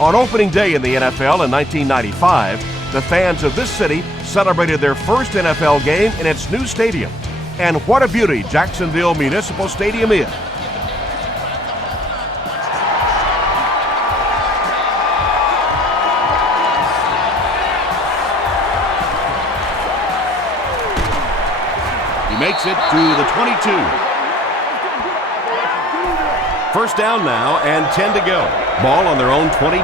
On opening day in the NFL in 1995, the fans of this city celebrated their first NFL game in its new stadium. And what a beauty Jacksonville Municipal Stadium is. He makes it to the 22. First down now and 10 to go. Ball on their own 22.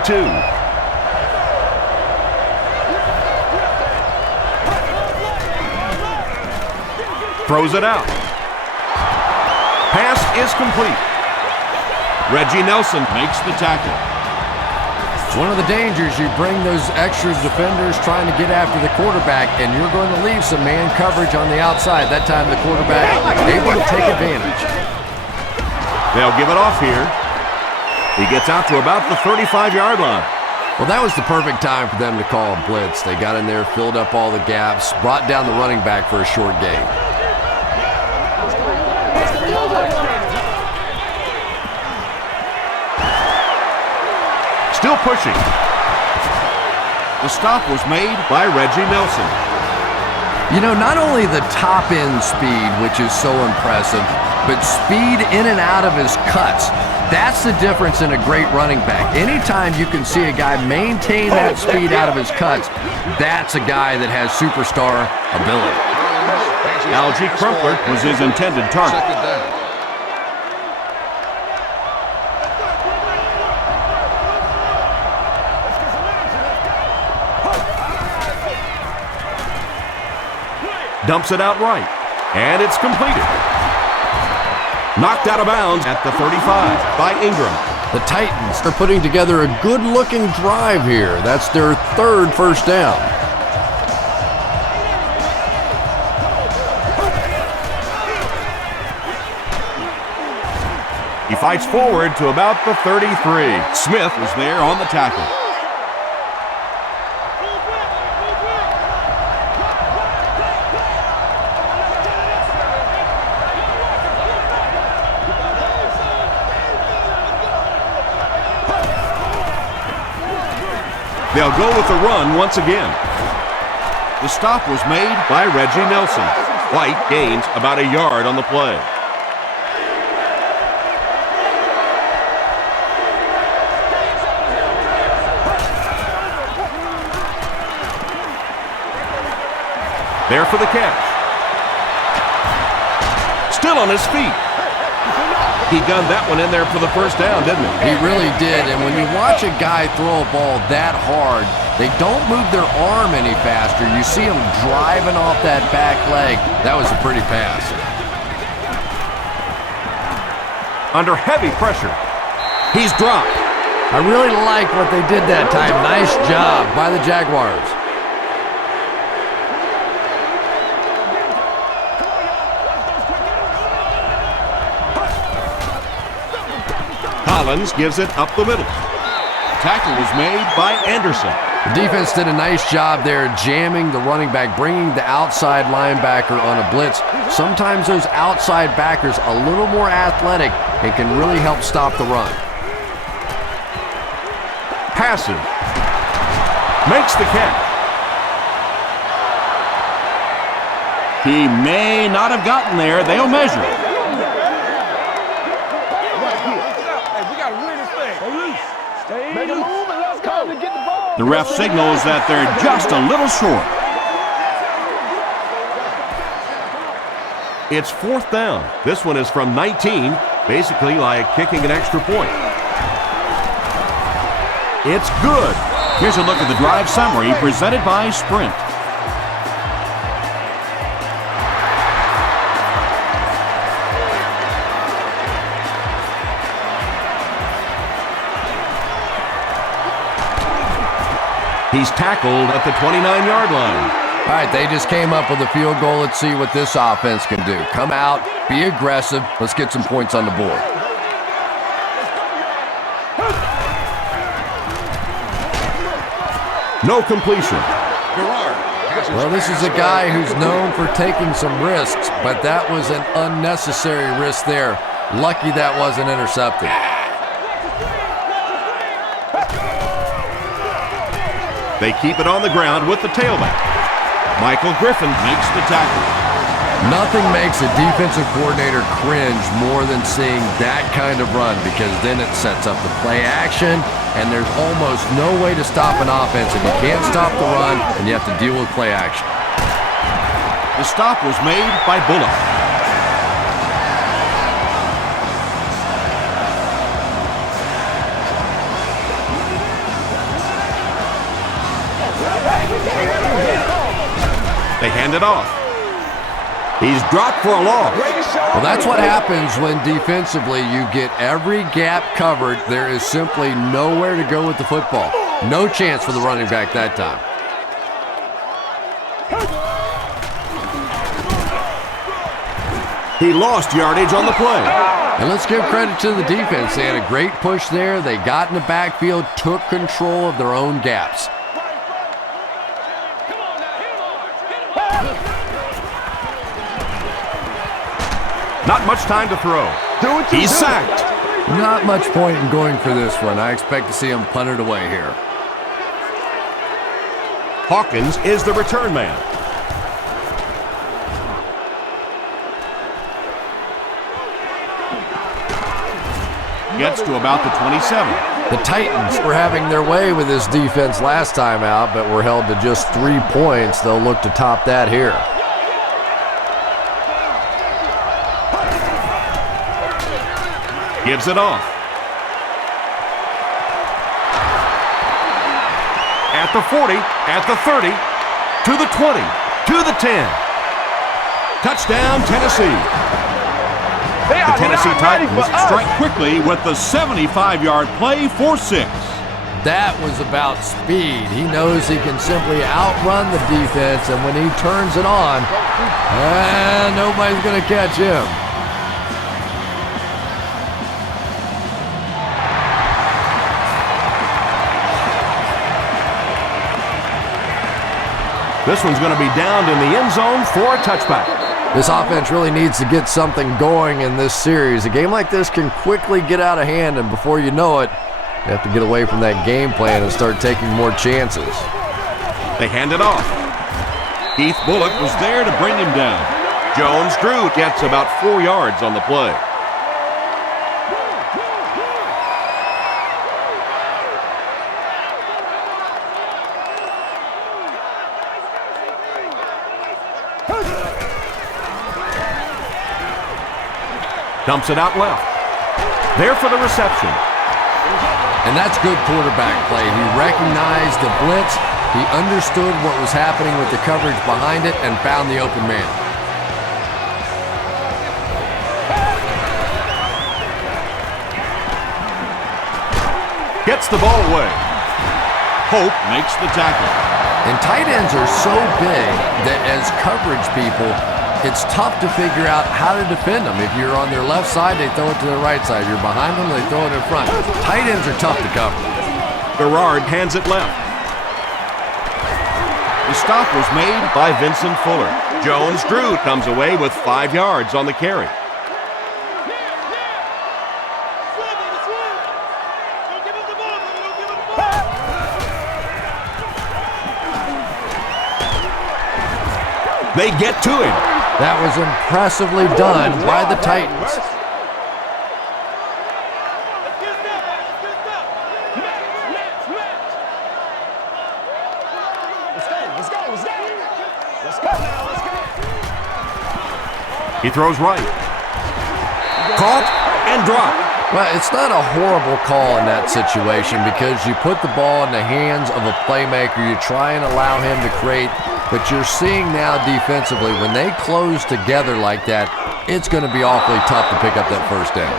Throws it out. Pass is complete. Reggie Nelson makes the tackle. One of the dangers, you bring those extra defenders trying to get after the quarterback, and you're going to leave some man coverage on the outside. That time the quarterback able to take advantage. They'll give it off here. He gets out to about the 35-yard line. Well, that was the perfect time for them to call a blitz. They got in there, filled up all the gaps, brought down the running back for a short gain. Still pushing. The stop was made by Reggie Nelson. You know, not only the top-end speed, which is so impressive, but speed in and out of his cuts. That's the difference in a great running back. Anytime you can see a guy maintain that speed out of his cuts, that's a guy that has superstar ability. Algie Crumpler was his intended target. Dumps it out right, and it's completed. Knocked out of bounds at the 35 by Ingram. The Titans are putting together a good-looking drive here. That's their third first down. He fights forward to about the 33. Smith was there on the tackle. They'll go with the run once again. The stop was made by Reggie Nelson. White gains about a yard on the play. There for the catch. Still on his feet. He gunned that one in there for the first down, didn't he? He really did, and when you watch a guy throw a ball that hard, they don't move their arm any faster. You see him driving off that back leg. That was a pretty pass. Under heavy pressure, he's dropped. I really like what they did that time. Nice job by the Jaguars. Collins gives it up the middle. Tackle was made by Anderson. The defense did a nice job there jamming the running back, bringing the outside linebacker on a blitz. Sometimes those outside backers a little more athletic and can really help stop the run. Passive. Makes the catch. He may not have gotten there. They'll measure. The ref signals that they're just a little short. It's fourth down. This one is from 19, basically like kicking an extra point. It's good. Here's a look at the drive summary presented by Sprint. He's tackled at the 29-yard line. All right, they just came up with a field goal. Let's see what this offense can do. Come out, be aggressive. Let's get some points on the board. No completion. Well, this is a guy who's known for taking some risks, but that was an unnecessary risk there. Lucky that wasn't intercepted. They keep it on the ground with the tailback. Michael Griffin makes the tackle. Nothing makes a defensive coordinator cringe more than seeing that kind of run, because then it sets up the play action, and there's almost no way to stop an offense if you can't stop the run and you have to deal with play action. The stop was made by Bullock. They hand it off. He's dropped for a loss. Well, that's what happens when defensively you get every gap covered. There is simply nowhere to go with the football. No chance for the running back that time. He lost yardage on the play. And let's give credit to the defense. They had a great push there. They got in the backfield, took control of their own gaps. Not much time to throw. He's sacked. Not much point in going for this one. I expect to see him punt it away here. Hawkins is the return man. Gets to about the 27. The Titans were having their way with this defense last time out, but were held to just 3 points. They'll look to top that here. Gives it off. At the 40, at the 30, to the 20, to the 10. Touchdown, Tennessee. The Tennessee Titans strike quickly with the 75-yard play for 6. That was about speed. He knows he can simply outrun the defense, and when he turns it on, nobody's going to catch him. This one's going to be downed in the end zone for a touchback. This offense really needs to get something going in this series. A game like this can quickly get out of hand, and before you know it, you have to get away from that game plan and start taking more chances. They hand it off. Keith Bullock was there to bring him down. Jones-Drew gets about 4 yards on the play. Dumps it out left. There for the reception. And that's good quarterback play. He recognized the blitz. He understood what was happening with the coverage behind it and found the open man. Gets the ball away. Hope makes the tackle. And tight ends are so big that as coverage people, it's tough to figure out how to defend them. If you're on their left side, they throw it to their right side. If you're behind them, they throw it in front. Tight ends are tough to cover. Garrard hands it left. The stop was made by Vincent Fuller. Jones-Drew comes away with 5 yards on the carry. They get to him. That was impressively done by the Titans. He throws right. Caught and dropped. Well, it's not a horrible call in that situation because you put the ball in the hands of a playmaker. You try and allow him to create. But you're seeing now defensively, when they close together like that, it's going to be awfully tough to pick up that first down.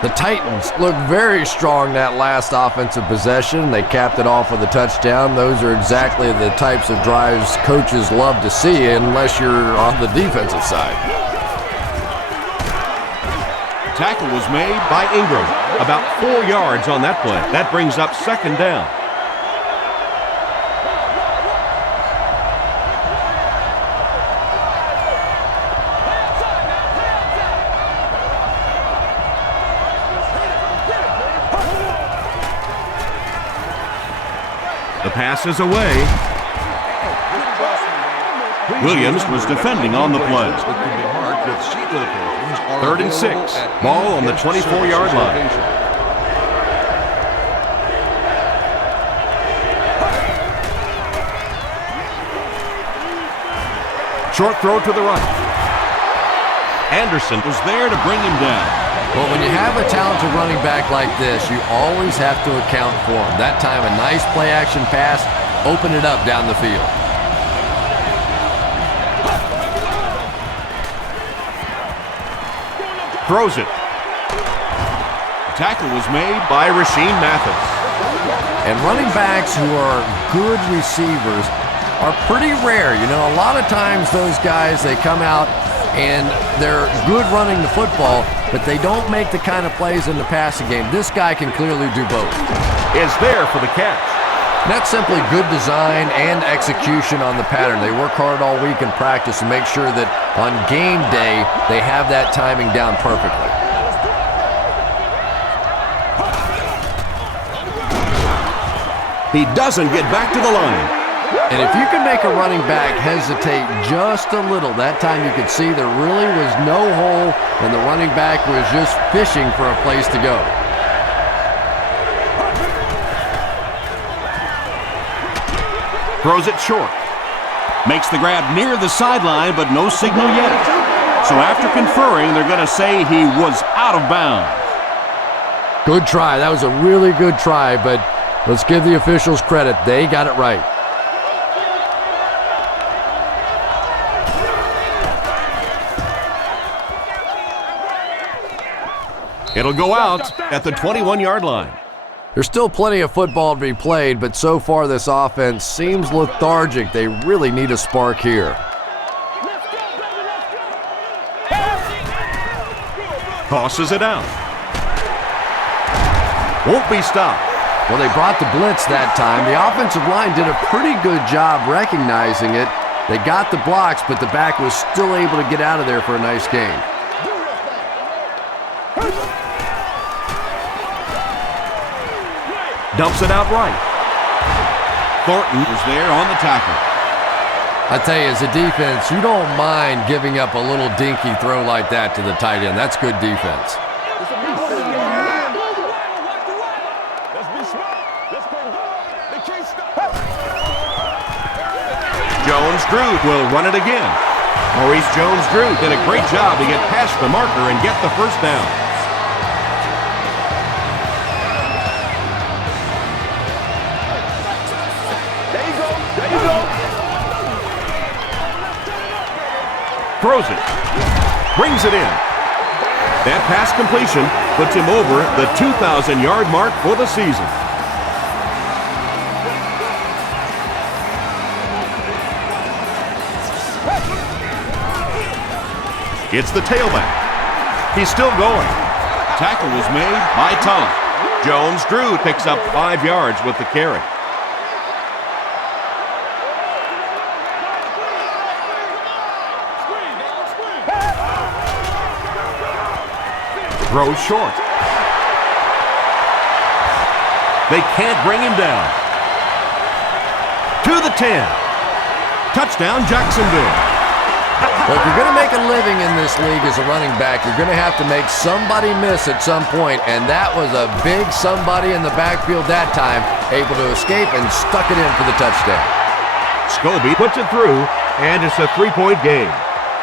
The Titans look very strong that last offensive possession. They capped it off with a touchdown. Those are exactly the types of drives coaches love to see unless you're on the defensive side. Tackle was made by Ingram. About 4 yards on that play. That brings up second down. The pass is away. Williams was defending on the play. 3rd and 6. Ball on the 24-yard line. Short throw to the right. Anderson was there to bring him down. Well, when you have a talented running back like this, you always have to account for him. That time, a nice play-action pass opened it up down the field. Throws it. The tackle was made by Rasheem Mathis. And running backs who are good receivers are pretty rare. You know, a lot of times those guys, they come out and they're good running the football, but they don't make the kind of plays in the passing game. This guy can clearly do both. Is there for the catch. And that's simply good design and execution on the pattern. They work hard all week in practice to make sure that on game day they have that timing down perfectly. He doesn't get back to the line. And if you can make a running back hesitate just a little, that time you could see there really was no hole and the running back was just fishing for a place to go. Throws it short. Makes the grab near the sideline, but no signal yet. So after conferring, they're going to say he was out of bounds. Good try. That was a really good try, but let's give the officials credit. They got it right. It'll go out at the 21-yard line. There's still plenty of football to be played, but so far this offense seems lethargic. They really need a spark here. Tosses it out. Won't be stopped. Well, they brought the blitz that time. The offensive line did a pretty good job recognizing it. They got the blocks, but the back was still able to get out of there for a nice gain. Dumps it out right. Thornton was there on the tackle. I tell you, as a defense, you don't mind giving up a little dinky throw like that to the tight end. That's good defense. Jones-Drew will run it again. Maurice Jones-Drew did a great job to get past the marker and get the first down. Throws it. Brings it in. That pass completion puts him over the 2,000-yard mark for the season. It's the tailback. He's still going. Tackle was made by Tulloch. Jones-Drew picks up 5 yards with the carry. Throws short. They can't bring him down. To the 10. Touchdown, Jacksonville. Well, if you're going to make a living in this league as a running back, you're going to have to make somebody miss at some point, and that was a big somebody in the backfield that time, able to escape and stuck it in for the touchdown. Scobie puts it through, and it's a 3-point game.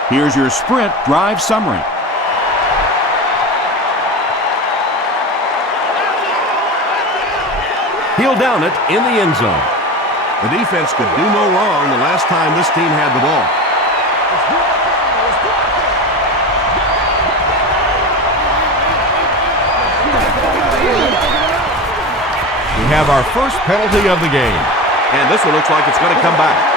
Here's your sprint drive summary. He'll down it in the end zone. The defense could do no wrong the last time this team had the ball. We have our first penalty of the game. And this one looks like it's going to come back.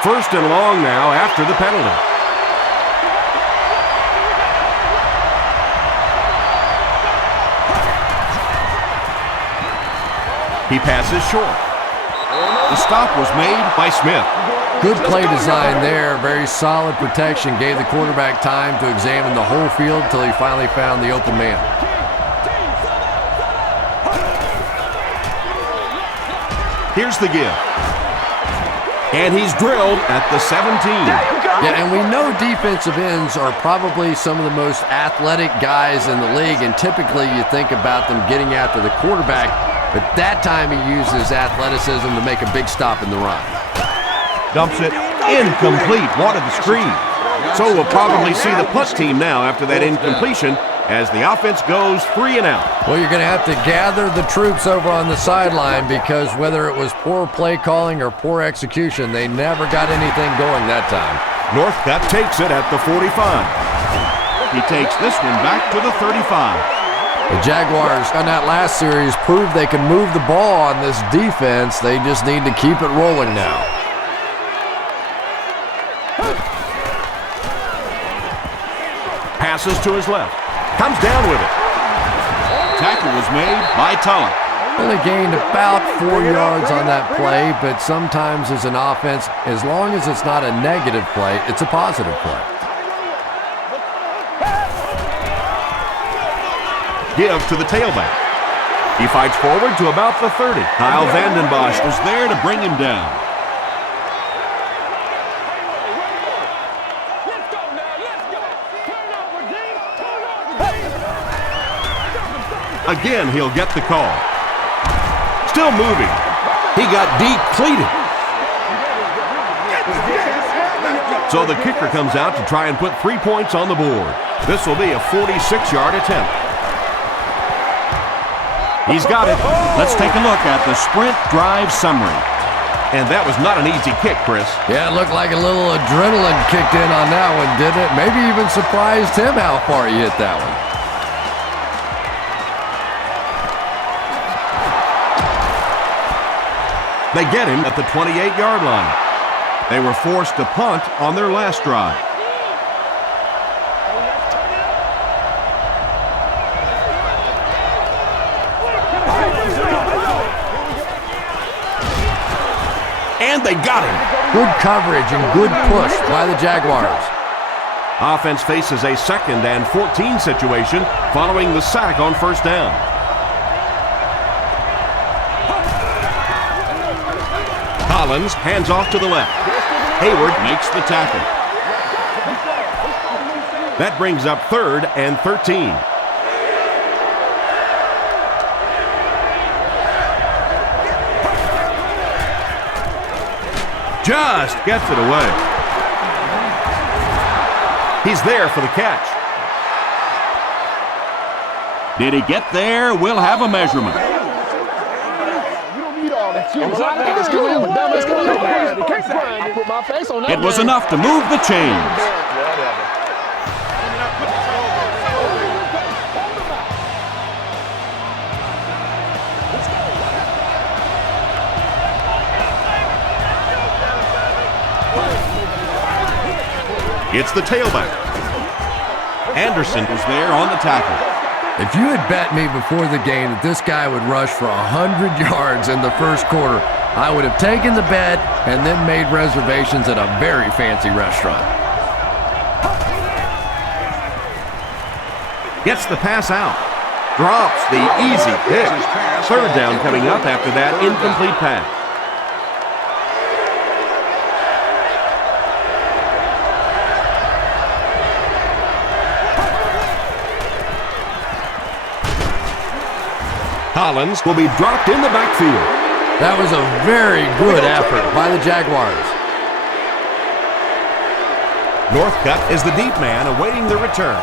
First and long now after the penalty. He passes short. The stop was made by Smith. Good play design there. Very solid protection. Gave the quarterback time to examine the whole field until he finally found the open man. Here's the give. And he's drilled at the 17. Yeah, and we know defensive ends are probably some of the most athletic guys in the league, and typically you think about them getting after the quarterback, but that time he uses athleticism to make a big stop in the run. Dumps it incomplete. Wanted the screen. So we'll probably see the punt team now after that incompletion as the offense goes 3 and out. Well, you're going to have to gather the troops over on the sideline because whether it was poor play calling or poor execution, they never got anything going that time. Northcutt takes it at the 45. He takes this one back to the 35. The Jaguars on that last series proved they can move the ball on this defense. They just need to keep it rolling now. Passes to his left. Comes down with it. Tackle was made by Tulloch. Only gained about 4 yards on that play, but sometimes as an offense, as long as it's not a negative play, it's a positive play. Give to the tailback. He fights forward to about the 30. Kyle Vandenbosch was there to bring him down. Again, he'll get the call. Still moving. He got depleted. So the kicker comes out to try and put 3 points on the board. This will be a 46-yard attempt. He's got it. Let's take a look at the sprint drive summary. And that was not an easy kick, Chris. Yeah, it looked like a little adrenaline kicked in on that one, didn't it? Maybe even surprised him how far he hit that one. They get him at the 28-yard line. They were forced to punt on their last drive. And they got him. Good coverage and good push by the Jaguars. Offense faces a 2nd and 14 situation following the sack on first down. Collins hands off to the left. Hayward makes the tackle. That brings up 3rd and 13. Just gets it away. He's there for the catch. Did he get there? We'll have a measurement. It was enough to move the chains. It's the tailback. Anderson was there on the tackle. If you had bet me before the game that this guy would rush for 100 yards in the first quarter, I would have taken the bet and then made reservations at a very fancy restaurant. Gets the pass out. Drops the easy pick. 3rd down coming up after that incomplete pass. Collins will be dropped in the backfield. That was a very good effort by the Jaguars. Northcutt is the deep man awaiting the return.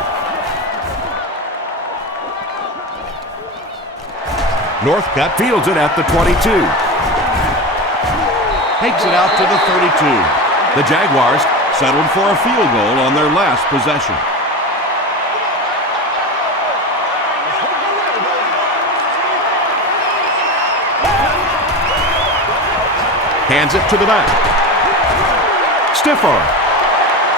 Northcutt fields it at the 22. Takes it out to the 32. The Jaguars settled for a field goal on their last possession. Hands it to the back. Stiff arm.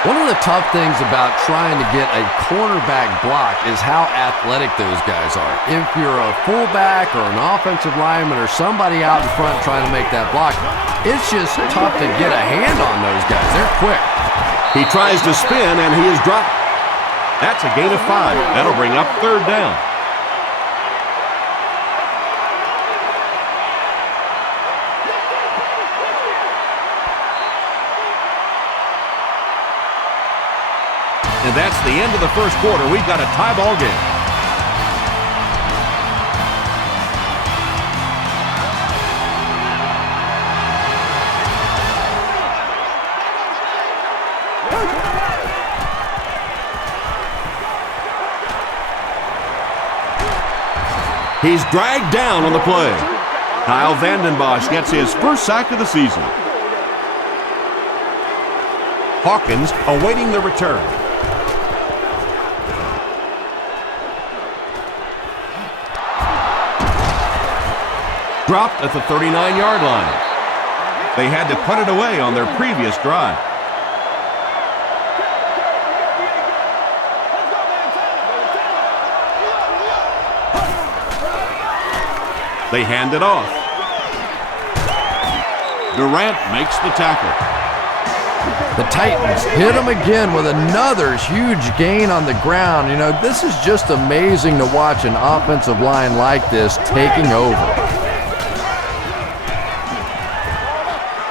One of the tough things about trying to get a cornerback block is how athletic those guys are. If you're a fullback or an offensive lineman or somebody out in front trying to make that block, it's just tough to get a hand on those guys. They're quick. He tries to spin, and he is dropped. That's a gain of 5. That'll bring up 3rd down. And that's the end of the first quarter. We've got a tie ball game. He's dragged down on the play. Kyle Vanden Bosch gets his first sack of the season. Hawkins awaiting the return. Dropped at the 39-yard line. They had to put it away on their previous drive. They hand it off. Durant makes the tackle. The Titans hit him again with another huge gain on the ground. You know, this is just amazing to watch an offensive line like this taking over.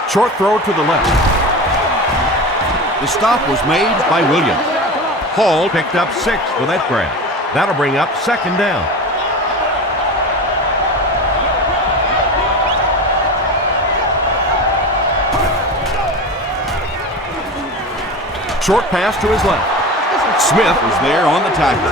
Short throw to the left. The stop was made by Williams. Hall picked up 6 for that grab. That'll bring up 2nd down. Short pass to his left. Smith was there on the tackle.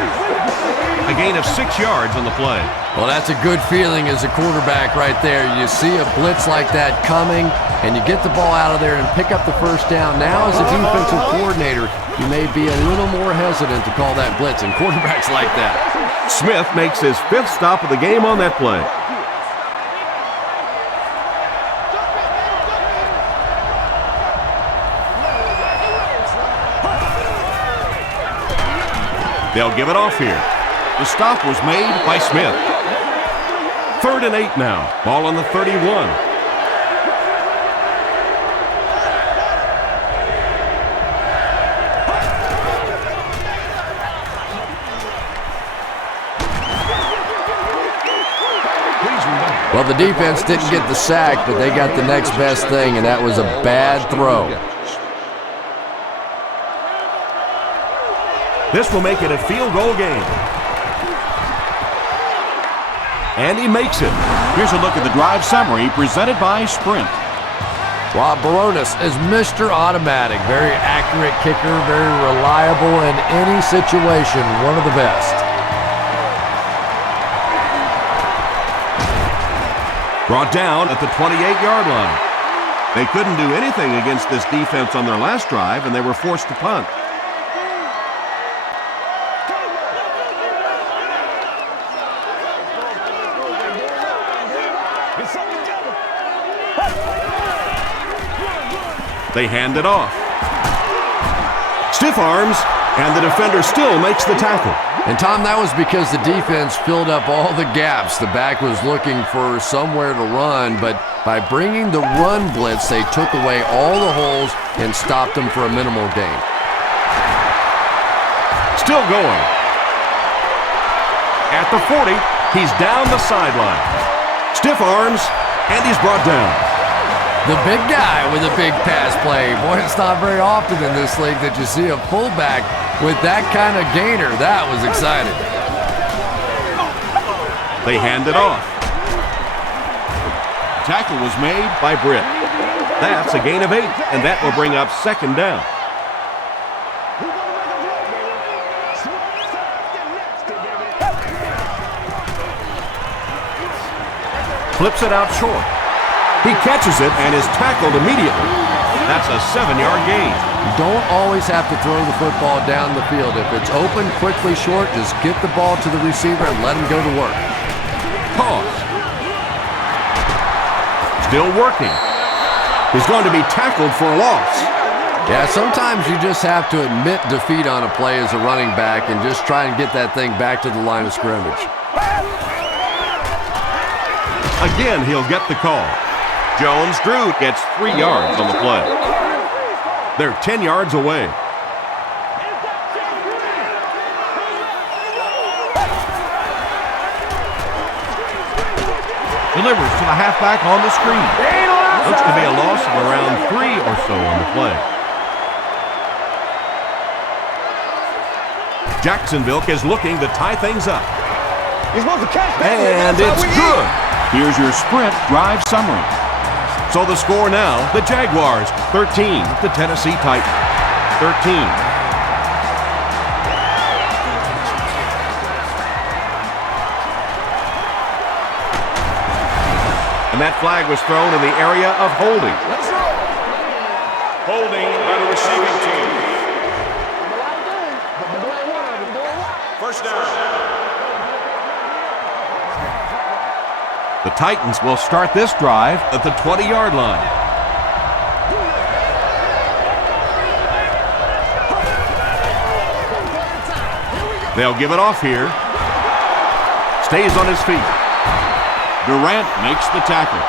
A gain of 6 yards on the play. Well, that's a good feeling as a quarterback right there. You see a blitz like that coming, and you get the ball out of there and pick up the first down. Now, as a defensive coordinator, you may be a little more hesitant to call that blitz, and quarterbacks like that. Smith makes his 5th stop of the game on that play. They'll give it off here. The stop was made by Smith. 3rd and 8 now. Ball on the 31. Well, the defense didn't get the sack, but they got the next best thing, and that was a bad throw. This will make it a field goal game. And he makes it. Here's a look at the drive summary presented by Sprint. Rob Baronis is Mr. Automatic. Very accurate kicker, very reliable in any situation. One of the best. Brought down at the 28-yard line. They couldn't do anything against this defense on their last drive, and they were forced to punt. They hand it off. Stiff arms, and the defender still makes the tackle. And, Tom, that was because the defense filled up all the gaps. The back was looking for somewhere to run, but by bringing the run blitz, they took away all the holes and stopped them for a minimal gain. Still going. At the 40, he's down the sideline. Stiff arms, and he's brought down. The big guy with a big pass play. Boy, it's not very often in this league that you see a fullback with that kind of gainer. That was exciting. They hand it off. Tackle was made by Britt. That's a gain of 8, and that will bring up 2nd down. Flips it out short. He catches it and is tackled immediately. That's a 7-yard gain. You don't always have to throw the football down the field. If it's open, quickly, short, just get the ball to the receiver and let him go to work. Pause. Still working. He's going to be tackled for a loss. Yeah, sometimes you just have to admit defeat on a play as a running back and just try and get that thing back to the line of scrimmage. Again, he'll get the call. Jones-Drew gets 3 yards on the play. They're 10 yards away. Delivers to the halfback on the screen. Looks to be a loss of around 3 or so on the play. Jacksonville is looking to tie things up. You're supposed to catch that. And it's good. Here's your sprint drive summary. So the score now, the Jaguars 13, the Tennessee Titans 13. And that flag was thrown in the area of holding. Holding by the receiving team. First down. The Titans will start this drive at the 20-yard line. They'll give it off here. Stays on his feet. Durant makes the tackle.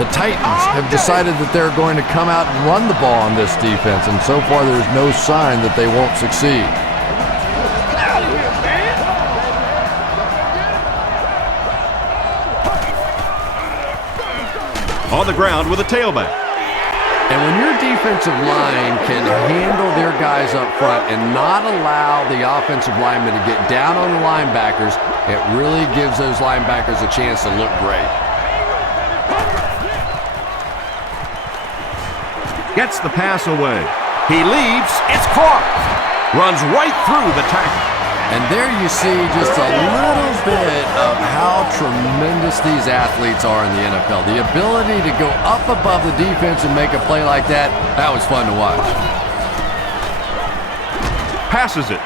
The Titans have decided that they're going to come out and run the ball on this defense, and so far there's no sign that they won't succeed. On the ground with a tailback. And when your defensive line can handle their guys up front and not allow the offensive linemen to get down on the linebackers, it really gives those linebackers a chance to look great. Gets the pass away. He leaves. It's caught. Runs right through the tackle. And there you see just a little bit of how tremendous these athletes are in the NFL. The ability to go up above the defense and make a play like that, that was fun to watch. Passes it.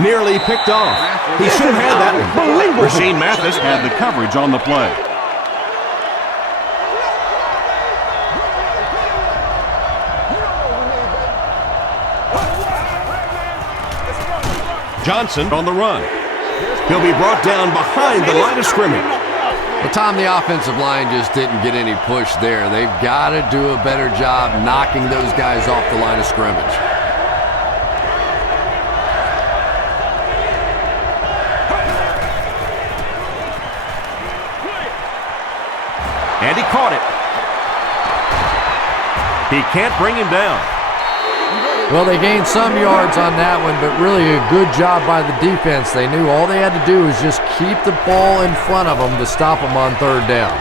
Nearly picked off. He should have had that one. Rasheed Mathis had the coverage on the play. Johnson on the run. He'll be brought down behind the line of scrimmage. Well, Tom, the offensive line just didn't get any push there. They've got to do a better job knocking those guys off the line of scrimmage. And he caught it. He can't bring him down. Well, they gained some yards on that one, but really a good job by the defense. They knew all they had to do was just keep the ball in front of them to stop them on third down.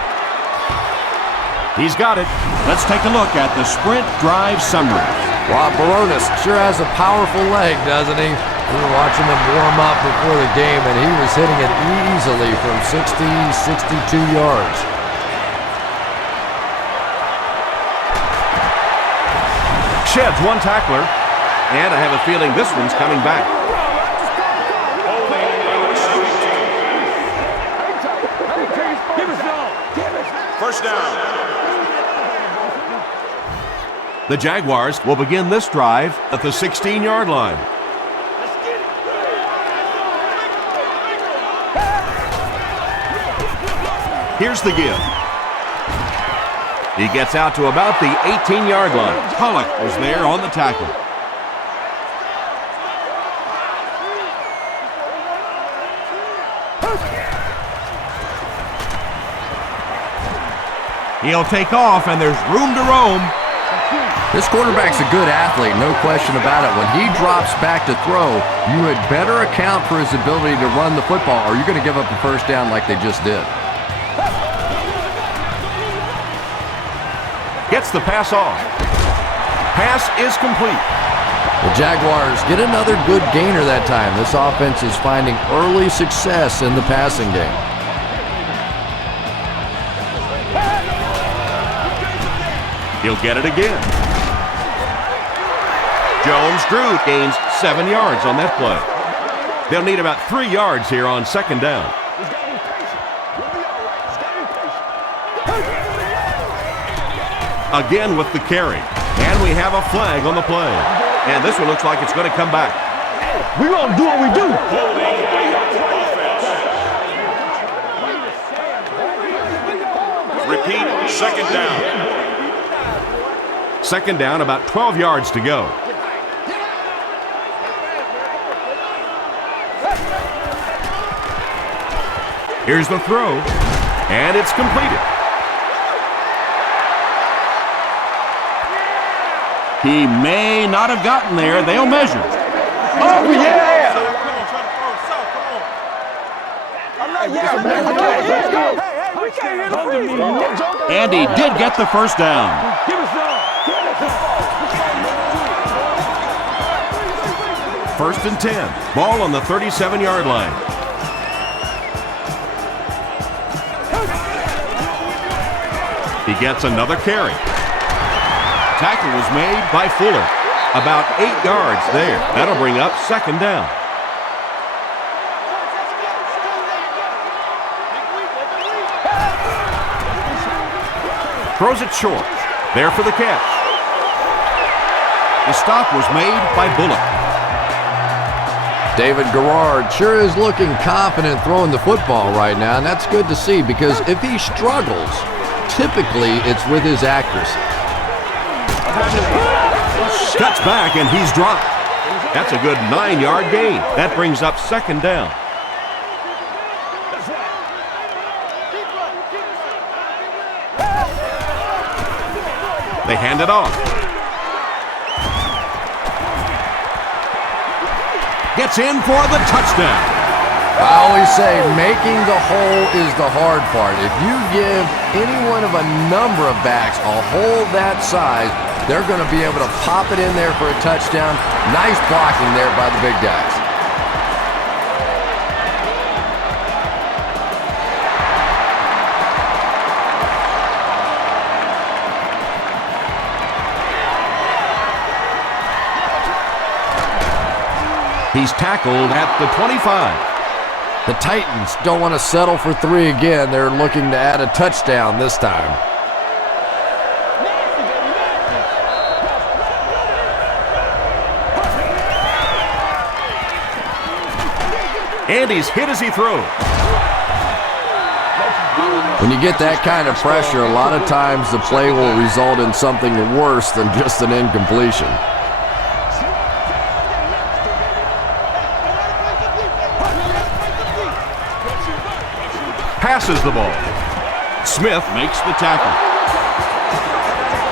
He's got it. Let's take a look at the sprint drive summary. Rob Baronis sure has a powerful leg, doesn't he? We were watching him warm up before the game, and he was hitting it easily from 60, 62 yards. Sheds one tackler, and I have a feeling this one's coming back. First down. The Jaguars will begin this drive at the 16-yard line. Here's the give. He gets out to about the 18-yard line. Pollock was there on the tackle. He'll take off, and there's room to roam. This quarterback's a good athlete, no question about it. When he drops back to throw, you had better account for his ability to run the football, or you're going to give up a first down like they just did. Gets the pass off. Pass is complete. The Jaguars get another good gainer that time. This offense is finding early success in the passing game. He'll get it again. Jones-Drew gains 7 yards on that play. They'll need about 3 yards here on second down. again with the carry. And we have a flag on the play. And this one looks like it's going to come back. We're going to do what we do. Repeat, second down. Second down, about 12 yards to go. Here's the throw, and it's completed. He may not have gotten there. They'll measure. Oh, yeah! I'm not yelling, man. Hey, we can't hit the And he did get the first down. Give us some. First and 10. Ball on the 37-yard line. He gets another carry. Tackle was made by Fuller. About 8 yards there. That'll bring up second down. Throws it short. There for the catch. The stop was made by Bullock. David Garrard sure is looking confident throwing the football right now, and that's good to see because if he struggles, typically it's with his accuracy. Cuts back and he's dropped. That's a good 9-yard gain. That brings up second down. They hand it off. Gets in for the touchdown. I always say making the hole is the hard part. If you give any one of a number of backs a hole that size, they're going to be able to pop it in there for a touchdown. Nice blocking there by the big guys. He's tackled at the 25. The Titans don't want to settle for 3 again. They're looking to add a touchdown this time. And he's hit as he throws. When you get that kind of pressure, a lot of times the play will result in something worse than just an incompletion. Passes the ball. Smith makes the tackle.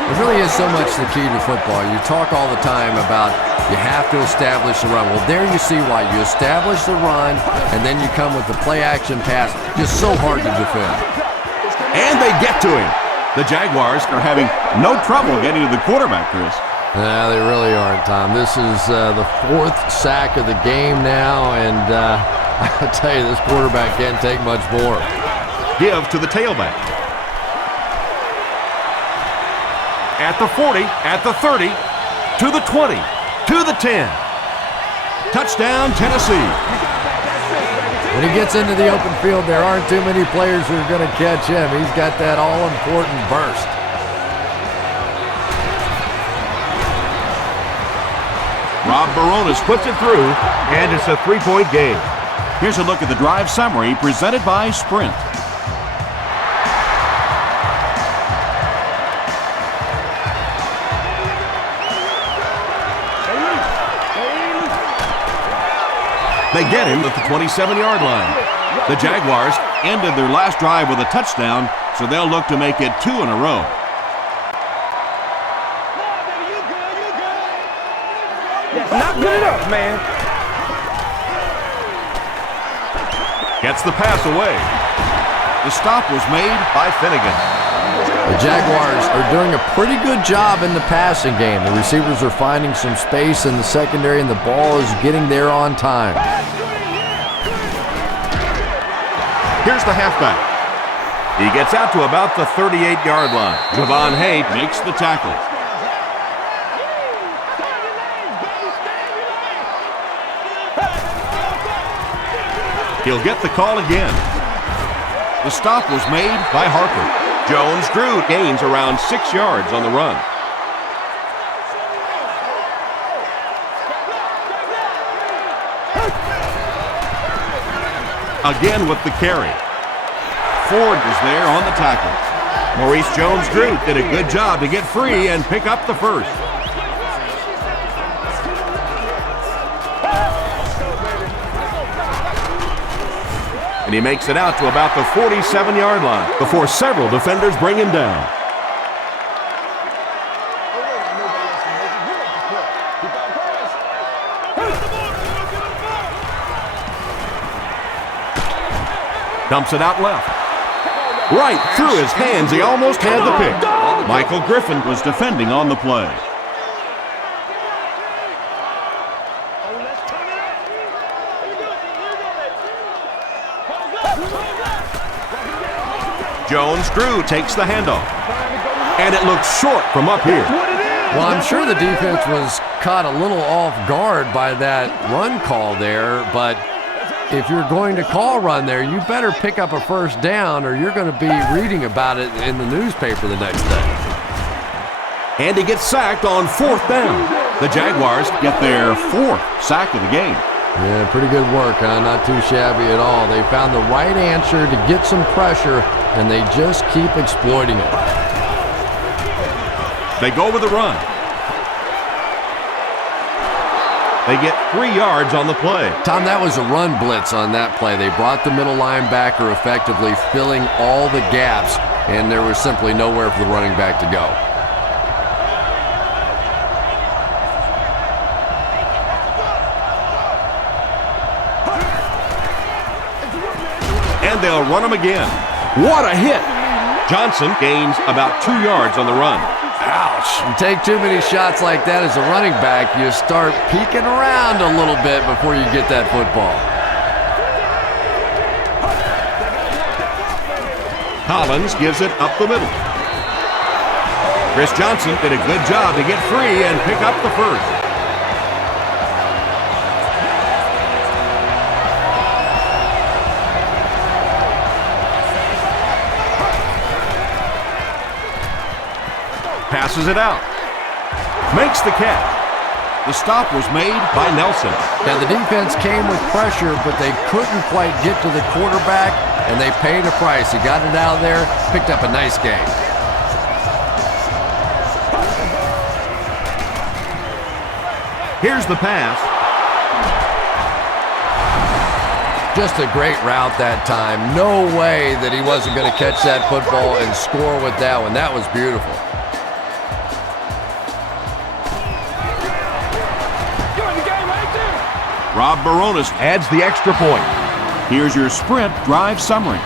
It really is so much the key to football. You talk all the time about you have to establish the run. Well, there you see why. You establish the run, and then you come with the play-action pass. Just so hard to defend. And they get to him. The Jaguars are having no trouble getting to the quarterback, Chris. Yeah, they really aren't, Tom. This is the 4th sack of the game now, and I'll tell you, this quarterback can't take much more. Give to the tailback. At the 40, at the 30, to the 20, to the 10. Touchdown, Tennessee. When he gets into the open field, there aren't too many players who are going to catch him. He's got that all-important burst. Rob Baronis puts it through, and it's a 3-point game. Here's a look at the drive summary presented by Sprint. They get him at the 27-yard line. The Jaguars ended their last drive with a touchdown, so they'll look to make it 2 in a row. Not good enough, man. Gets the pass away. The stop was made by Finnegan. The Jaguars are doing a pretty good job in the passing game. The receivers are finding some space in the secondary, and the ball is getting there on time. Here's the halfback. He gets out to about the 38-yard line. Javon Hay makes the tackle. He'll get the call again. The stop was made by Harper. Jones-Drew gains around 6 yards on the run. Again with the carry. Ford was there on the tackle. Maurice Jones-Drew did a good job to get free and pick up the first. And he makes it out to about the 47-yard line before several defenders bring him down. Dumps it out left. Right through his hands, he almost had the pick. Michael Griffin was defending on the play. Jones-Drew takes the handoff. And it looks short from up here. Well, I'm sure the defense was caught a little off guard by that run call there, but if you're going to call run there, you better pick up a first down or you're going to be reading about it in the newspaper the next day. And he gets sacked on 4th down. The Jaguars get their 4th sack of the game. Yeah, pretty good work, huh? Not too shabby at all. They found the right answer to get some pressure, and they just keep exploiting it. They go with the run. They get 3 yards on the play. Tom, that was a run blitz on that play. They brought the middle linebacker effectively filling all the gaps, and there was simply nowhere for the running back to go. And they'll run him again. What a hit! Johnson gains about 2 yards on the run. Ouch. You take too many shots like that as a running back, you start peeking around a little bit before you get that football. Collins gives it up the middle. Chris Johnson did a good job to get free and pick up the first. Passes it out. Makes the catch. The stop was made by Nelson. Now the defense came with pressure, but they couldn't quite get to the quarterback, and they paid a price. He got it out of there, picked up a nice game. Here's the pass. Just a great route that time. No way that he wasn't going to catch that football and score with that one. That was beautiful. Rob Baronis adds the extra point. Here's your sprint drive summary.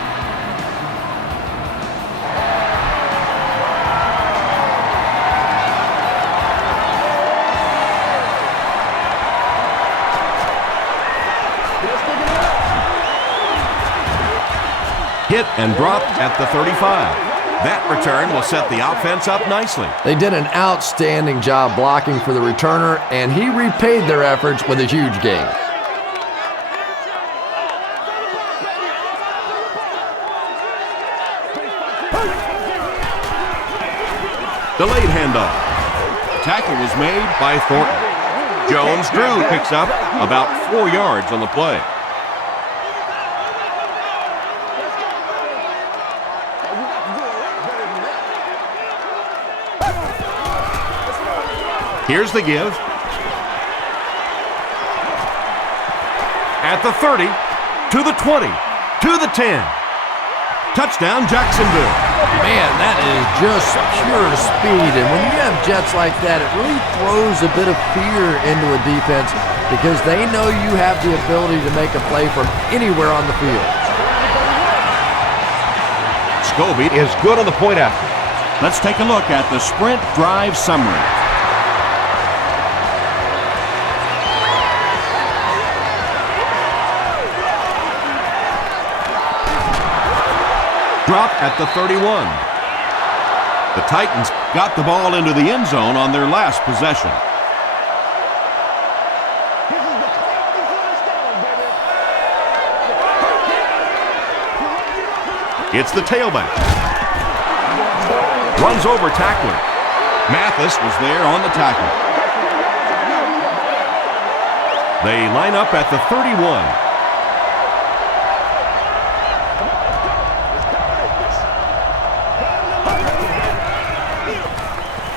Hit and dropped at the 35. That return will set the offense up nicely. They did an outstanding job blocking for the returner, and he repaid their efforts with a huge gain. Delayed handoff. Tackle was made by Thornton. Jones-Drew picks up about 4 yards on the play. Here's the give. At the 30, to the 20, to the 10. Touchdown, Jacksonville. Man, that is just pure speed. And when you have jets like that, it really throws a bit of fear into a defense because they know you have the ability to make a play from anywhere on the field. Scobie is good on the point after. Let's take a look at the sprint drive summary. Drop at the 31. The Titans got the ball into the end zone on their last possession. It's the tailback. runs over tackler. Mathis was there on the tackle. They line up at the 31.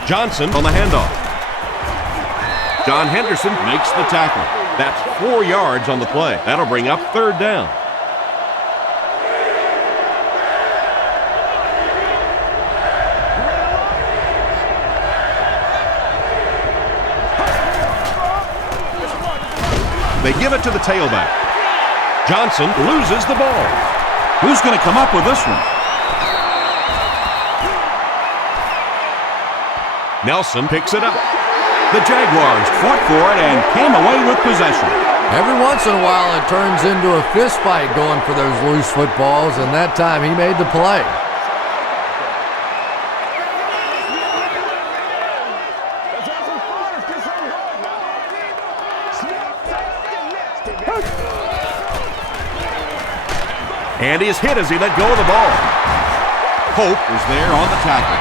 Johnson on the handoff. John Henderson makes the tackle. That's 4 yards on the play. That'll bring up 3rd down. They give it to the tailback. Johnson loses the ball. Who's going to come up with this one? Nelson picks it up. The Jaguars fought for it and came away with possession. Every once in a while it turns into a fist fight going for those loose footballs, and that time he made the play. And he is hit as he let go of the ball. Hope was there on the tackle.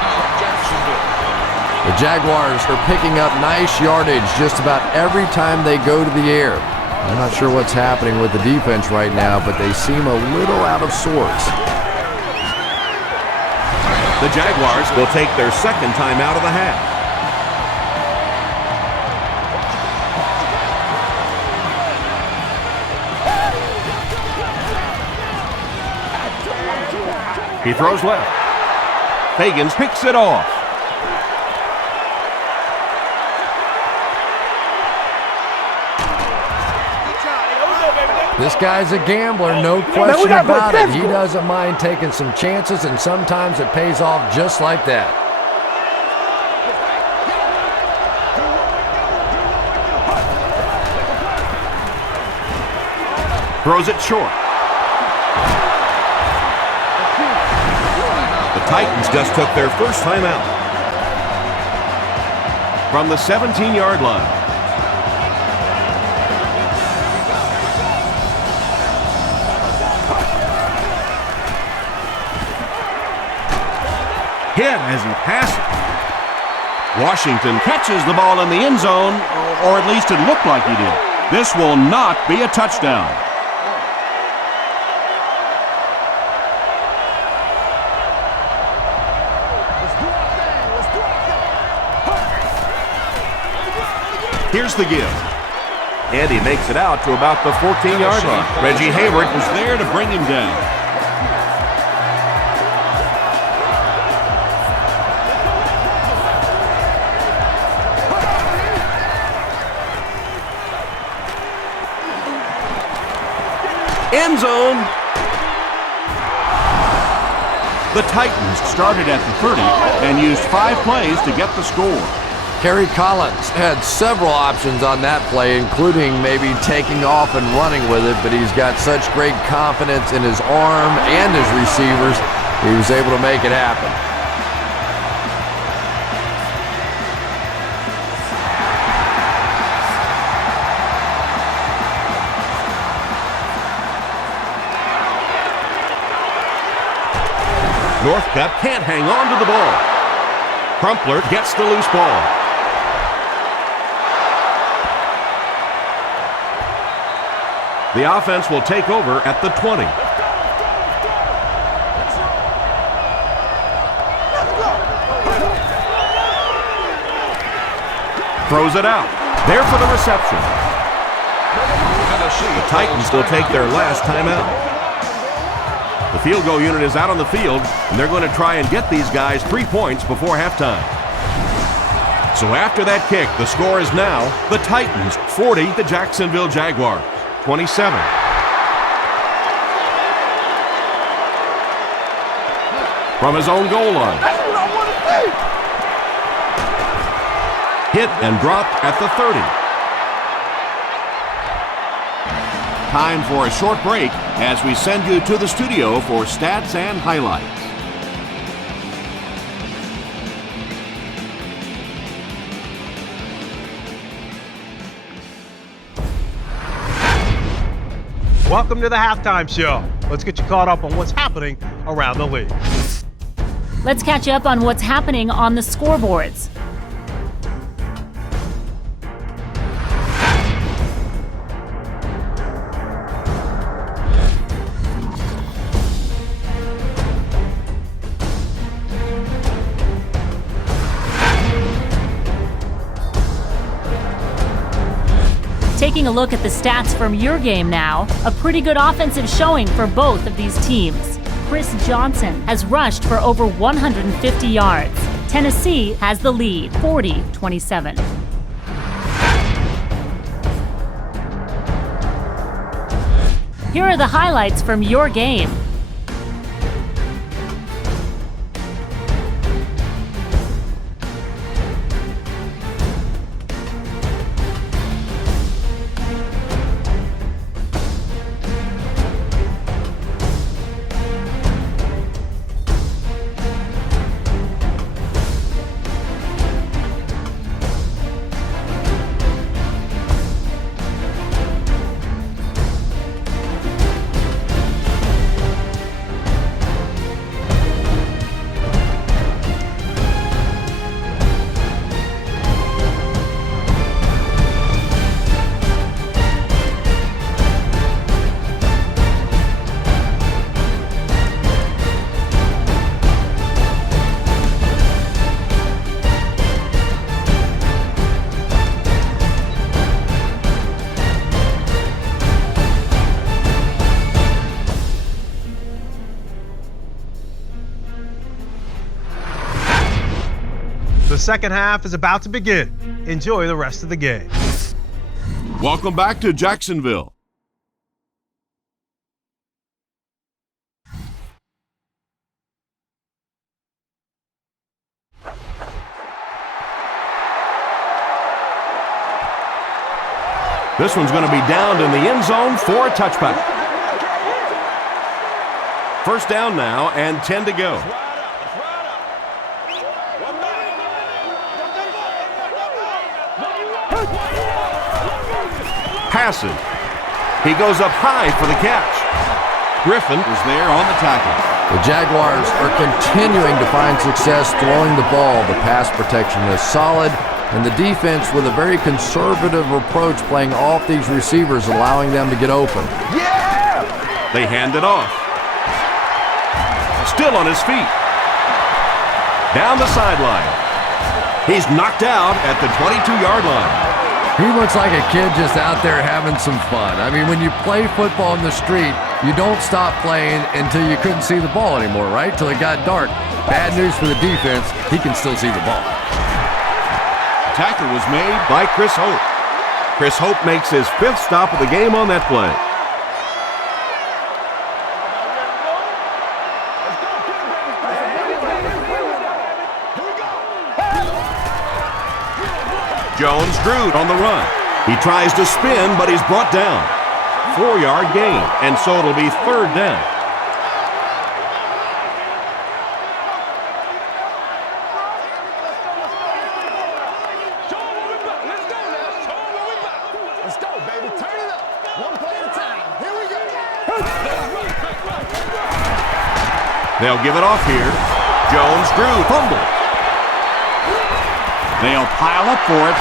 The Jaguars are picking up nice yardage just about every time they go to the air. I'm not sure what's happening with the defense right now, but they seem a little out of sorts. The Jaguars will take their 2nd time out of the half. He throws left. Fagans picks it off. This guy's a gambler, no question about it. He doesn't mind taking some chances, and sometimes it pays off just like that. Throws it short. The Titans just took their first time out. From the 17-yard line. Hit as he passes. Washington catches the ball in the end zone, or at least it looked like he did. This will not be a touchdown. Here's the give. And he makes it out to about the 14-yard line. Reggie Hayward was there to bring him down. End zone. The Titans started at the 30 and used 5 plays to get the score. Kerry Collins had several options on that play, including maybe taking off and running with it, but he's got such great confidence in his arm and his receivers, he was able to make it happen. Northcutt can't hang on to the ball. Crumpler gets the loose ball. The offense will take over at the 20. Throws it out. There for the reception. The Titans will take their last timeout. The field goal unit is out on the field, and they're going to try and get these guys 3 points before halftime. So after that kick, the score is now the Titans 40, the Jacksonville Jaguars 27. From his own goal line. That's what I want to see. Hit and dropped at the 30. Time for a short break as we send you to the studio for stats and highlights. Welcome to the halftime show. Let's get you caught up on what's happening around the league. Let's catch up on what's happening on the scoreboards. Taking a look at the stats from your game now, a pretty good offensive showing for both of these teams. Chris Johnson has rushed for over 150 yards. Tennessee has the lead, 40-27. Here are the highlights from your game. The second half is about to begin. Enjoy the rest of the game. Welcome back to Jacksonville. This one's going to be downed in the end zone for a touchback. First down now and 10 to go. Passes. He goes up high for the catch. Griffin is there on the tackle. The Jaguars are continuing to find success throwing the ball. The pass protection is solid, and the defense with a very conservative approach playing off these receivers, allowing them to get open. Yeah! They hand it off. Still on his feet. Down the sideline. He's knocked out at the 22-yard line. He looks like a kid just out there having some fun. I mean, when you play football in the street, you don't stop playing until you couldn't see the ball anymore, right? Till it got dark. Bad news for the defense, he can still see the ball. Tackle was made by Chris Hope. Chris Hope makes his 5th stop of the game on that play. Jones-Drew on the run. He tries to spin, but he's brought down. 4-yard gain, and so it'll be 3rd down. Let's go, baby. Turn it up. One play at a time. Here we go. They'll give it off here. Jones-Drew fumbles. They'll pile up for it.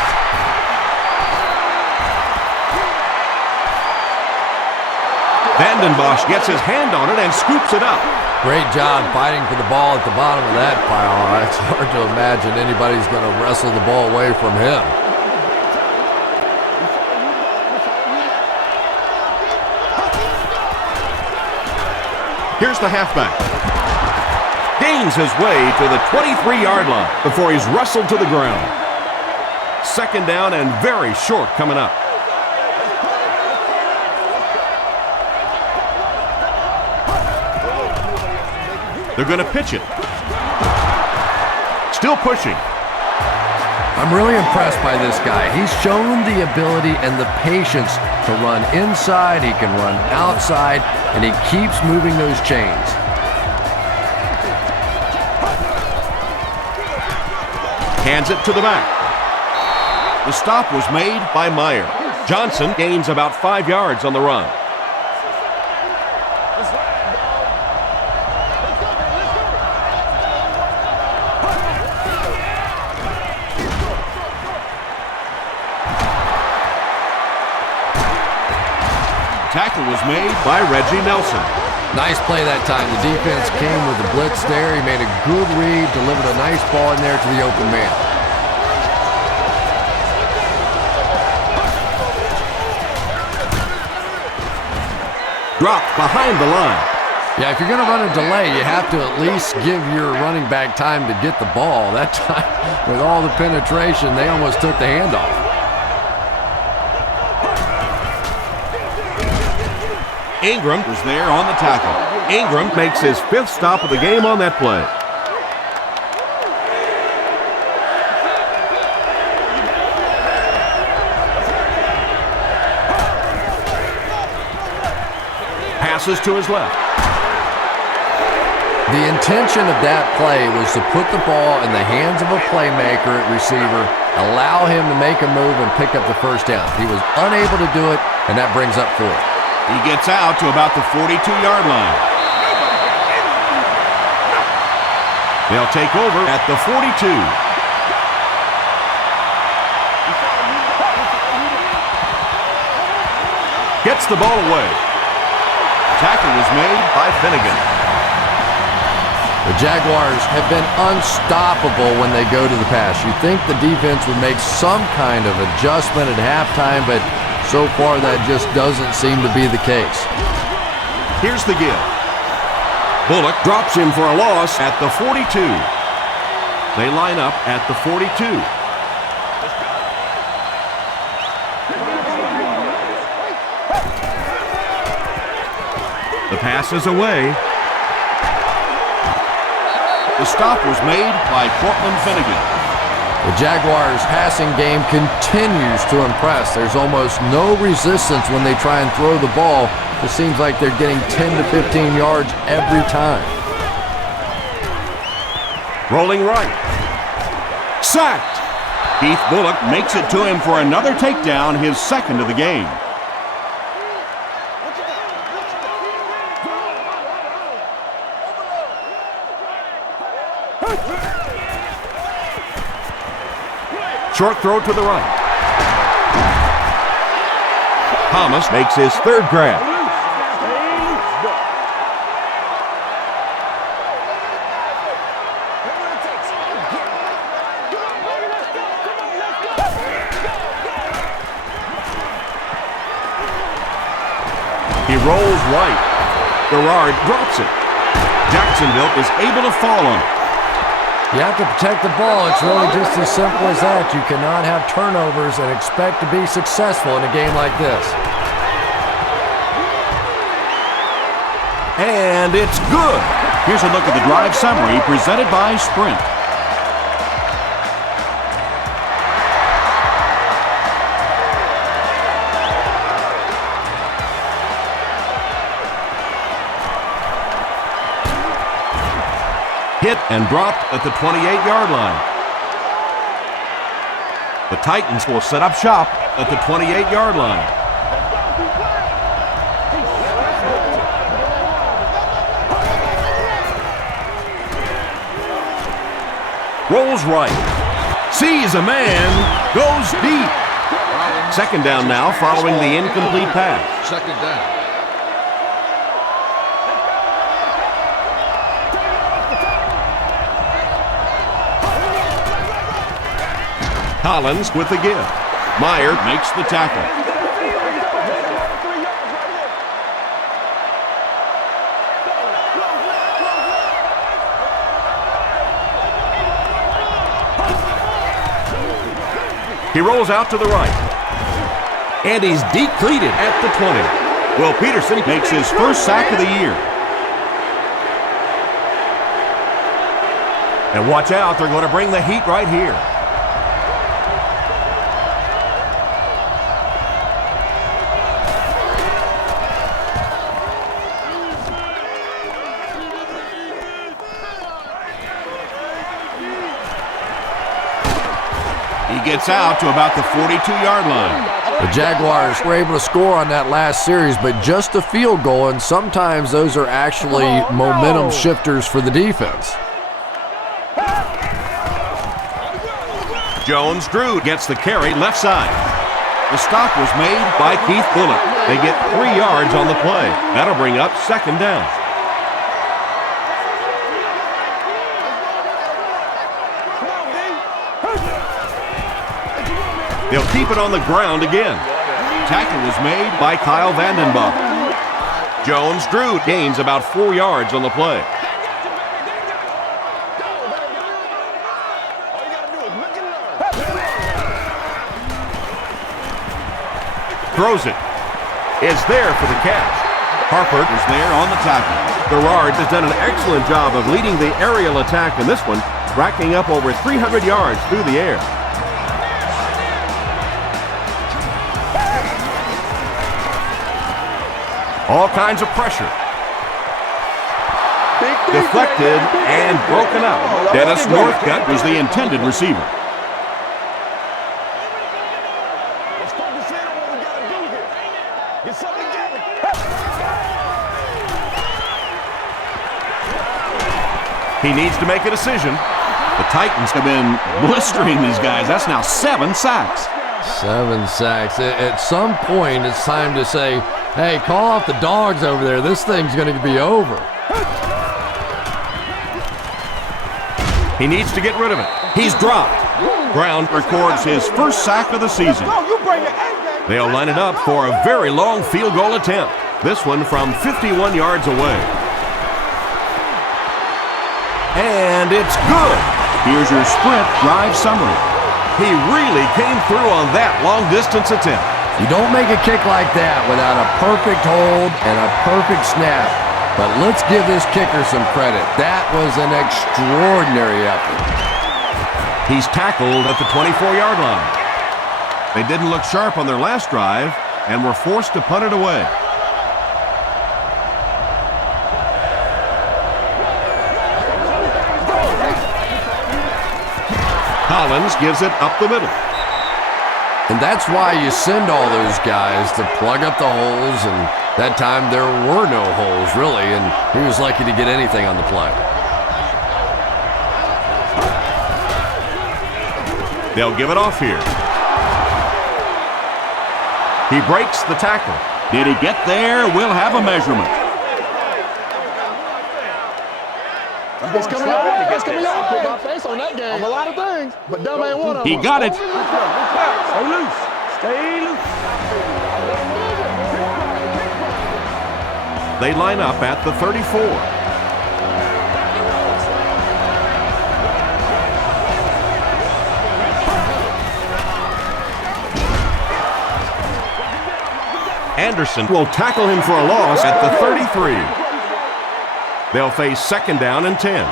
Vandenbosch gets his hand on it and scoops it up. Great job fighting for the ball at the bottom of that pile. It's hard to imagine anybody's going to wrestle the ball away from him. Here's the halfback. Gains his way to the 23-yard line before he's wrestled to the ground. 2nd down and very short coming up. They're going to pitch it. Still pushing. I'm really impressed by this guy. He's shown the ability and the patience to run inside, he can run outside, and he keeps moving those chains. Hands it to the back. The stop was made by Meyer. Johnson gains about 5 yards on the run. tackle was made by Reggie Nelson. Nice play that time. The defense came with the blitz there. He made a good read, delivered a nice ball in there to the open man. Dropped behind the line. Yeah, if you're going to run a delay, you have to at least give your running back time to get the ball. That time, with all the penetration, they almost took the handoff. Ingram was there on the tackle. Ingram makes his 5th stop of the game on that play. Passes to his left. The intention of that play was to put the ball in the hands of a playmaker at receiver, allow him to make a move and pick up the first down. He was unable to do it, and that brings up 4. He gets out to about the 42-yard line. They'll take over at the 42. Gets the ball away. Tackle was made by Finnegan. The Jaguars have been unstoppable when they go to the pass. You think the defense would make some kind of adjustment at halftime, but so far that just doesn't seem to be the case. Here's the give. Bullock drops him for a loss at the 42. They line up at the 42. The pass is away. The stop was made by Cortland Finnegan. The Jaguars' passing game continues to impress. There's almost no resistance when they try and throw the ball. It seems like they're getting 10 to 15 yards every time. Rolling right. Sacked. Keith Bullock makes it to him for another takedown, his 2nd of the game. Short throw to the right. Thomas makes his 3rd grab. He rolls right. Garrard drops it. Jacksonville is able to fall on it. You have to protect the ball. It's really just as simple as that. You cannot have turnovers and expect to be successful in a game like this. And it's good. Here's a look at the drive summary presented by Sprint. Hit and dropped at the 28-yard line. The Titans will set up shop at the 28-yard line. Rolls right. Sees a man. Goes deep. 2nd down now following the incomplete pass. 2nd down. Collins with the give. Meyer makes the tackle. He rolls out to the right. And he's depleted at the 20. Will Peterson makes his 1st sack of the year. And watch out, they're going to bring the heat right here. Gets out to about the 42-yard line. The Jaguars were able to score on that last series, but just a field goal, and sometimes those are actually momentum shifters for the defense. Jones-Drew gets the carry left side. The stop was made by Keith Bullock. They get 3 yards on the play. That'll bring up 2nd down. They'll keep it on the ground again. Tackle was made by Kyle Vandenbach. Jones-Drew gains about 4 yards on the play. Throws it. Is there for the catch. Harper is there on the tackle. Garrard has done an excellent job of leading the aerial attack in this one, racking up over 300 yards through the air. All kinds of pressure. Deflected and broken up. Dennis Northcutt was the intended receiver. He needs to make a decision. The Titans have been blistering these guys. That's now 7 sacks. 7 sacks. At some point, it's time to say, hey, call off the dogs over there. This thing's going to be over. He needs to get rid of it. He's dropped. Brown records his first sack of the season. They'll line it up for a very long field goal attempt. This one from 51 yards away. And it's good. Here's your sprint drive summary. He really came through on that long-distance attempt. You don't make a kick like that without a perfect hold and a perfect snap. But let's give this kicker some credit. That was an extraordinary effort. He's tackled at the 24-yard line. They didn't look sharp on their last drive and were forced to punt it away. Collins gives it up the middle. And that's why you send all those guys to plug up the holes, and that time there were no holes, really, and he was lucky to get anything on the play. They'll give it off here. He breaks the tackle. Did he get there? We'll have a measurement. It's coming your way. It's coming your way. Put my face on that game. A lot of things, but dumb ain't one of them. He got it. Stay loose. Stay loose. They line up at the 34. Anderson will tackle him for a loss at the 33. They'll face 2nd down and 10.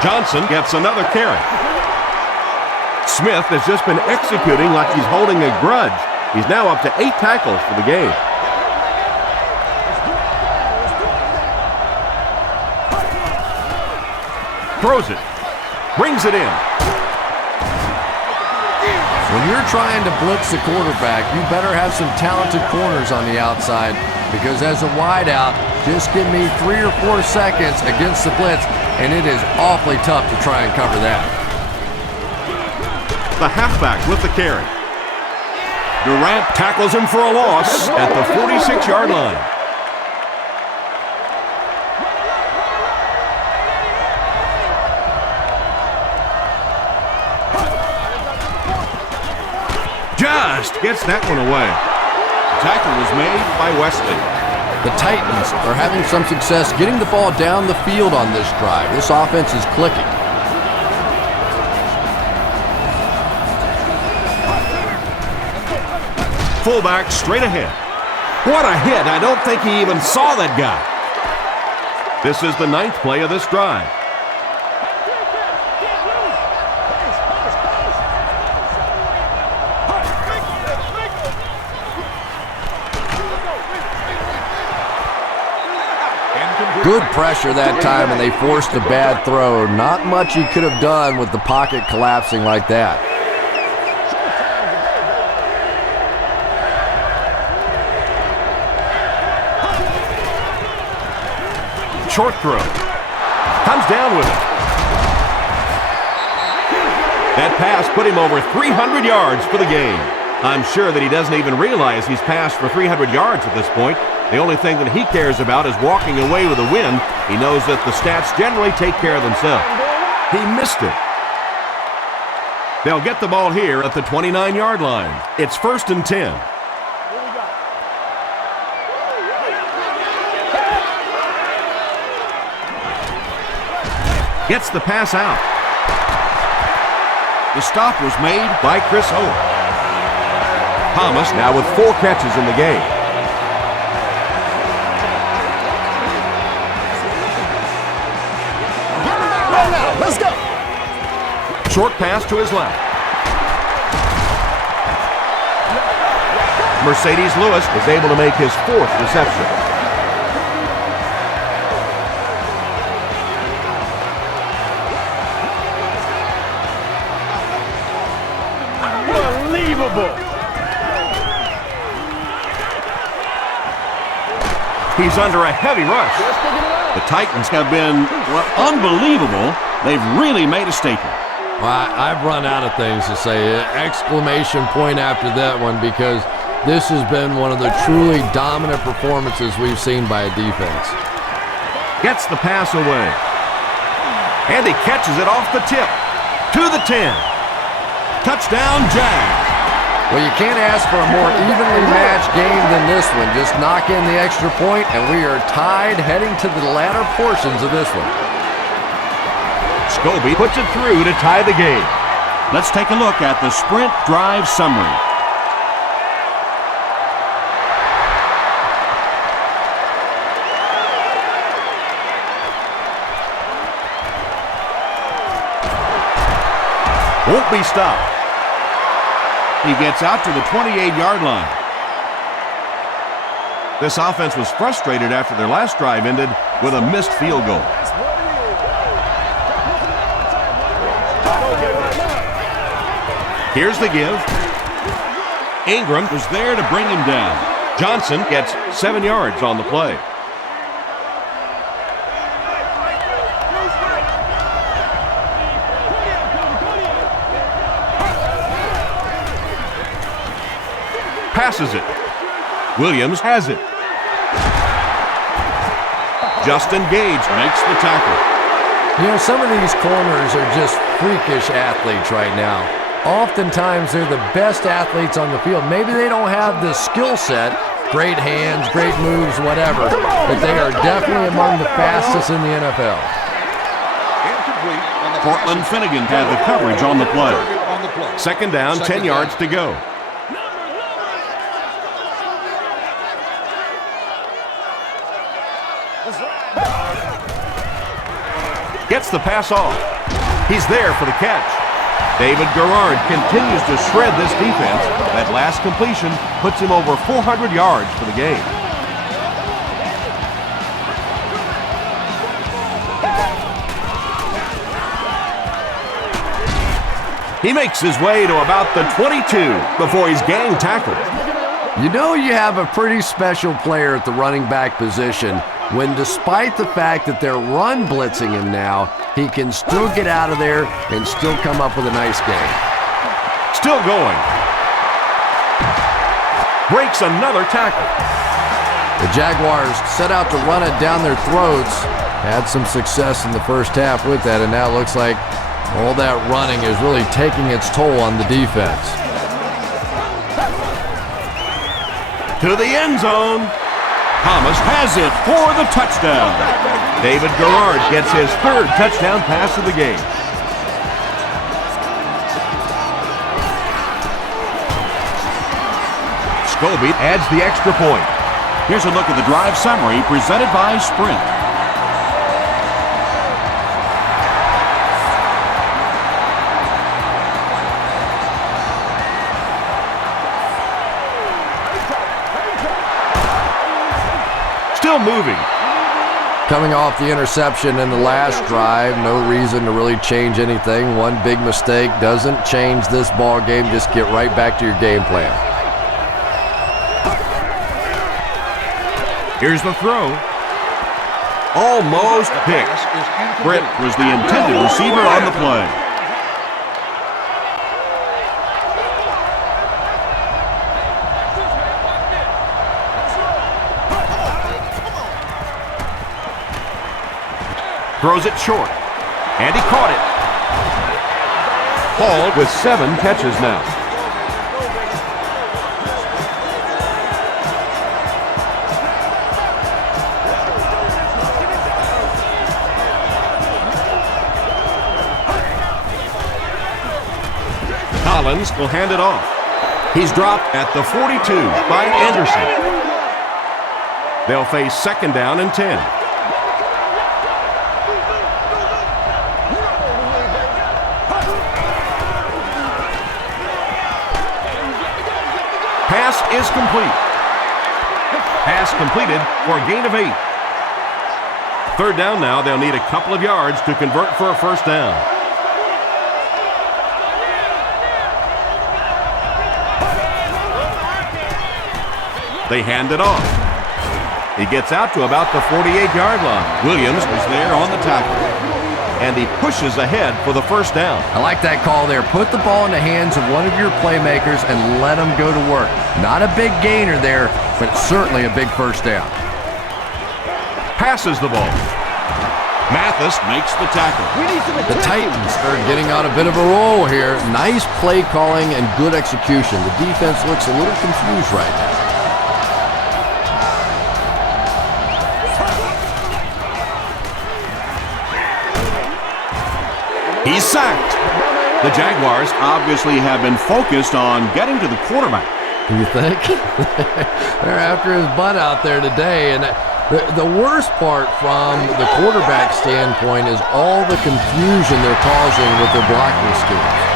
Johnson gets another carry. Smith has just been executing like he's holding a grudge. He's now up to 8 tackles for the game. Throws it. Brings it in. When you're trying to blitz the quarterback, you better have some talented corners on the outside, because as a wideout, just give me 3 or 4 seconds against the blitz, and it is awfully tough to try and cover that. The halfback with the carry. Durant tackles him for a loss at the 46-yard line. Just gets that one away. Tackle was made by Wesley. The Titans are having some success getting the ball down the field on this drive. This offense is clicking. Fullback straight ahead. What a hit. I don't think he even saw that guy. This is the 9th play of this drive. Good pressure that time, and they forced a bad throw. Not much he could have done with the pocket collapsing like that. Short throw. Comes down with it. That pass put him over 300 yards for the game. I'm sure that he doesn't even realize he's passed for 300 yards at this point. The only thing that he cares about is walking away with a win. He knows that the stats generally take care of themselves. He missed it. They'll get the ball here at the 29-yard line. It's 1st and 10. Gets the pass out. The stop was made by Chris Hope. Thomas now with 4 catches in the game. Let's go. Short pass to his left. Mercedes Lewis is able to make his 4th reception. Unbelievable. He's under a heavy rush. The Titans have been, well, unbelievable. They've really made a statement. Well, I've run out of things to say. Exclamation point after that one, because this has been one of the truly dominant performances we've seen by a defense. Gets the pass away. And he catches it off the tip. To the 10. Touchdown, Jags. Well, you can't ask for a more evenly matched game than this one. Just knock in the extra point, and we are tied heading to the latter portions of this one. Scobie puts it through to tie the game. Let's take a look at the sprint drive summary. Won't be stopped. He gets out to the 28-yard line. This offense was frustrated after their last drive ended with a missed field goal. Here's the give. Ingram was there to bring him down. Johnson gets 7 yards on the play. Passes it. Williams has it. Justin Gage makes the tackle. You know, some of these corners are just freakish athletes right now. Oftentimes, they're the best athletes on the field. Maybe they don't have the skill set, great hands, great moves, whatever, but they are definitely among the fastest in the NFL. Cortland Finnegan had the coverage on the play. 2nd down, 10 yards to go. Gets the pass off. He's there for the catch. David Garrard continues to shred this defense. That last completion puts him over 400 yards for the game. He makes his way to about the 22 before he's gang tackled. You know you have a pretty special player at the running back position when, despite the fact that they're run blitzing him now, he can still get out of there and still come up with a nice game. Still going. Breaks another tackle. The Jaguars set out to run it down their throats. Had some success in the first half with that, and now it looks like all that running is really taking its toll on the defense. To the end zone. Thomas has it for the touchdown. David Garrard gets his 3rd touchdown pass of the game. Scobie adds the extra point. Here's a look at the drive summary presented by Sprint. Still moving. Coming off the interception in the last drive, no reason to really change anything. One big mistake doesn't change this ball game. Just get right back to your game plan. Here's the throw. Almost picked. Britt was the intended receiver on the play. Throws it short, and he caught it. Hall with 7 catches now. Collins will hand it off. He's dropped at the 42 by Anderson. They'll face 2nd down and 10. Pass is complete. Pass completed for a gain of 8. 3rd down now. They'll need a couple of yards to convert for a 1st down. They hand it off. He gets out to about the 48-yard line. Williams was there on the tackle. And he pushes ahead for the 1st down. I like that call there. Put the ball in the hands of one of your playmakers and let them go to work. Not a big gainer there, but certainly a big 1st down. Passes the ball. Mathis makes the tackle. The Titans are getting on a bit of a roll here. Nice play calling and good execution. The defense looks a little confused right now. He's sacked. The Jaguars obviously have been focused on getting to the quarterback. You think? They're after his butt out there today. And the worst part from the quarterback standpoint is all the confusion they're causing with their blocking schemes.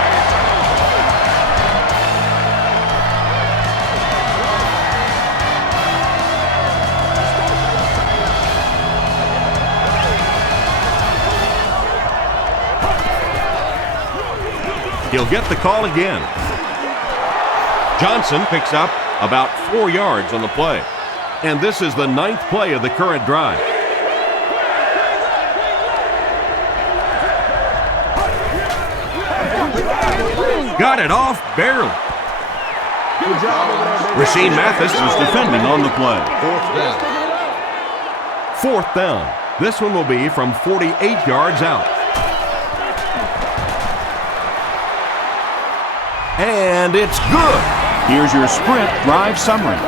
He'll get the call again. Johnson picks up about 4 yards on the play. And this is the 9th play of the current drive. Got it off barely. Rasheed Mathis was defending on the play. 4th down. This one will be from 48 yards out. And it's good. Here's your sprint drive summary.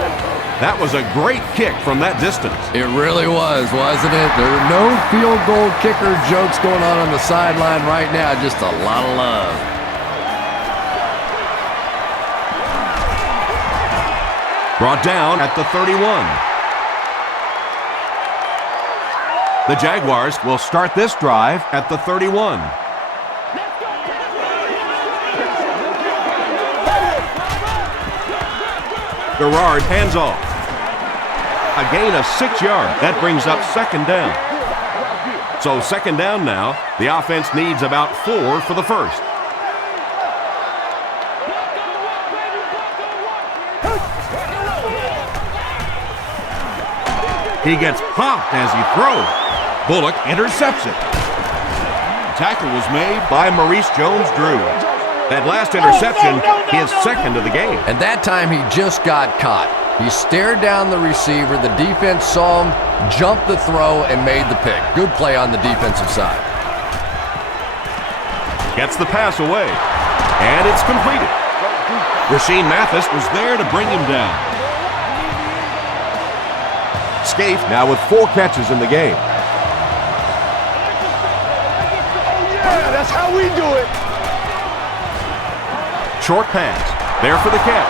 That was a great kick from that distance. It really was, wasn't it? There are no field goal kicker jokes going on the sideline right now. Just a lot of love. Brought down at the 31. The Jaguars will start this drive at the 31. Garrard hands off. A gain of 6 yards. That brings up 2nd down. So 2nd down now. The offense needs about 4 for the 1st. He gets popped as he throws. Bullock intercepts it. The tackle was made by Maurice Jones-Drew. That last interception, his 2nd of the game. And that time he just got caught. He stared down the receiver. The defense saw him, jumped the throw, and made the pick. Good play on the defensive side. Gets the pass away. And it's completed. Rasheed Mathis was there to bring him down. Scaife now with 4 catches in the game. Yeah, that's how we do it. Short pass. There for the catch.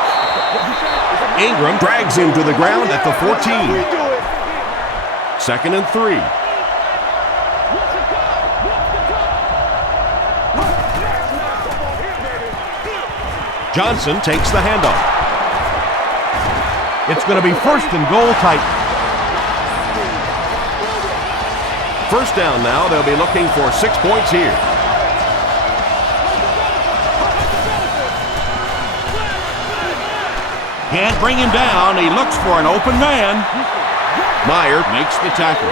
Ingram drags him to the ground at the 14. 2nd and 3. Johnson takes the handoff. It's going to be 1st and goal Titans. 1st down now. They'll be looking for 6 points here. Can't bring him down. He looks for an open man. Meyer makes the tackle.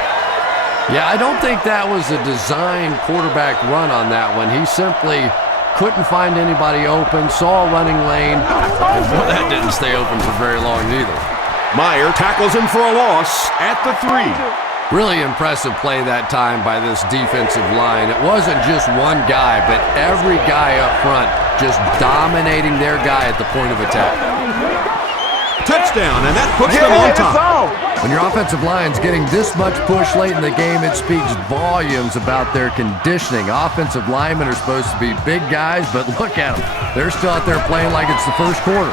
Yeah, I don't think that was a designed quarterback run on that one. He simply couldn't find anybody open, saw a running lane, and boy, that didn't stay open for very long either. Meyer tackles him for a loss at the 3. Really impressive play that time by this defensive line. It wasn't just one guy, but every guy up front just dominating their guy at the point of attack. Touchdown, and that puts them on top. When your offensive line's getting this much push late in the game, it speaks volumes about their conditioning. Offensive linemen are supposed to be big guys, but look at them. They're still out there playing like it's the first quarter.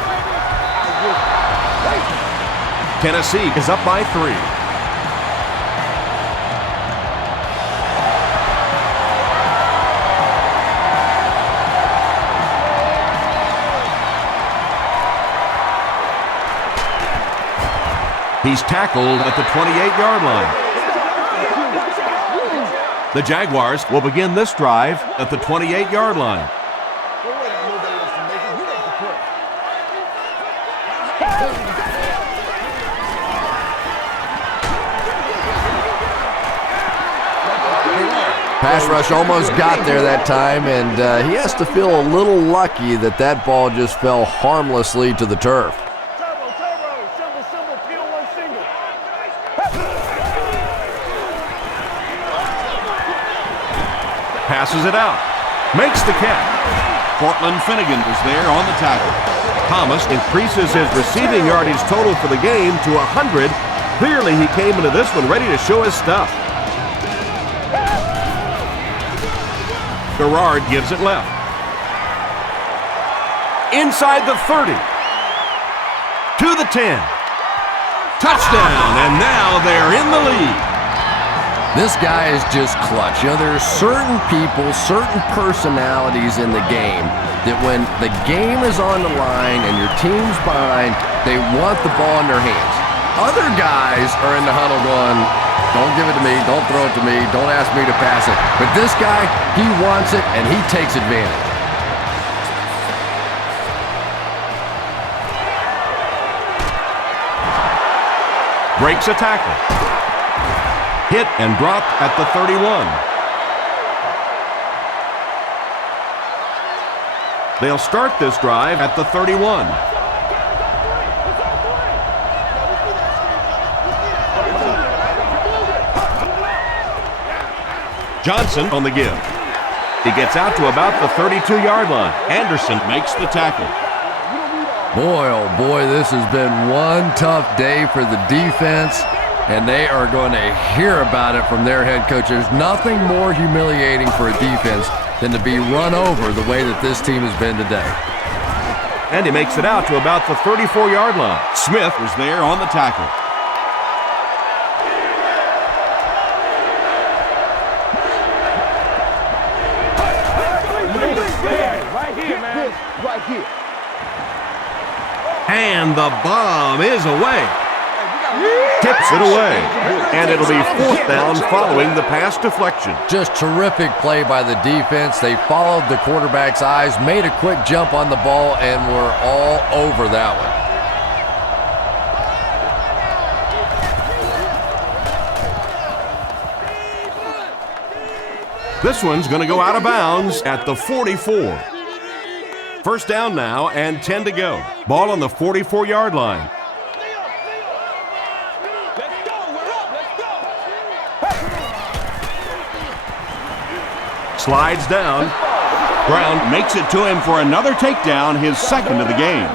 Tennessee is up by 3. He's tackled at the 28-yard line. The Jaguars will begin this drive at the 28-yard line. Pass rush almost got there that time, and he has to feel a little lucky that that ball just fell harmlessly to the turf. Passes it out. Makes the catch. Cortland Finnegan is there on the tackle. Thomas increases his receiving yardage total for the game to 100. Clearly he came into this one ready to show his stuff. Garrard gives it left. Inside the 30. To the 10. Touchdown, and now they're in the lead. This guy is just clutch. You know, there are certain people, certain personalities in the game that when the game is on the line and your team's behind, they want the ball in their hands. Other guys are in the huddle going, don't give it to me, don't throw it to me, don't ask me to pass it. But this guy, he wants it and he takes advantage. Breaks a tackle. Hit and dropped at the 31. They'll start this drive at the 31. Johnson on the give. He gets out to about the 32-yard line. Anderson makes the tackle. Boy, oh boy, this has been one tough day for the defense, and they are going to hear about it from their head coach. There's nothing more humiliating for a defense than to be run over the way that this team has been today. And he makes it out to about the 34-yard line. Smith was there on the tackle. Right here, man. Right here. And the bomb is away. Tips it away. And it'll be 4th down following the pass deflection. Just terrific play by the defense. They followed the quarterback's eyes, made a quick jump on the ball, and were all over that one. This one's going to go out of bounds at the 44. 1st down now and 10 to go. Ball on the 44-yard line. Slides down. Brown makes it to him for another takedown, his 2nd of the game.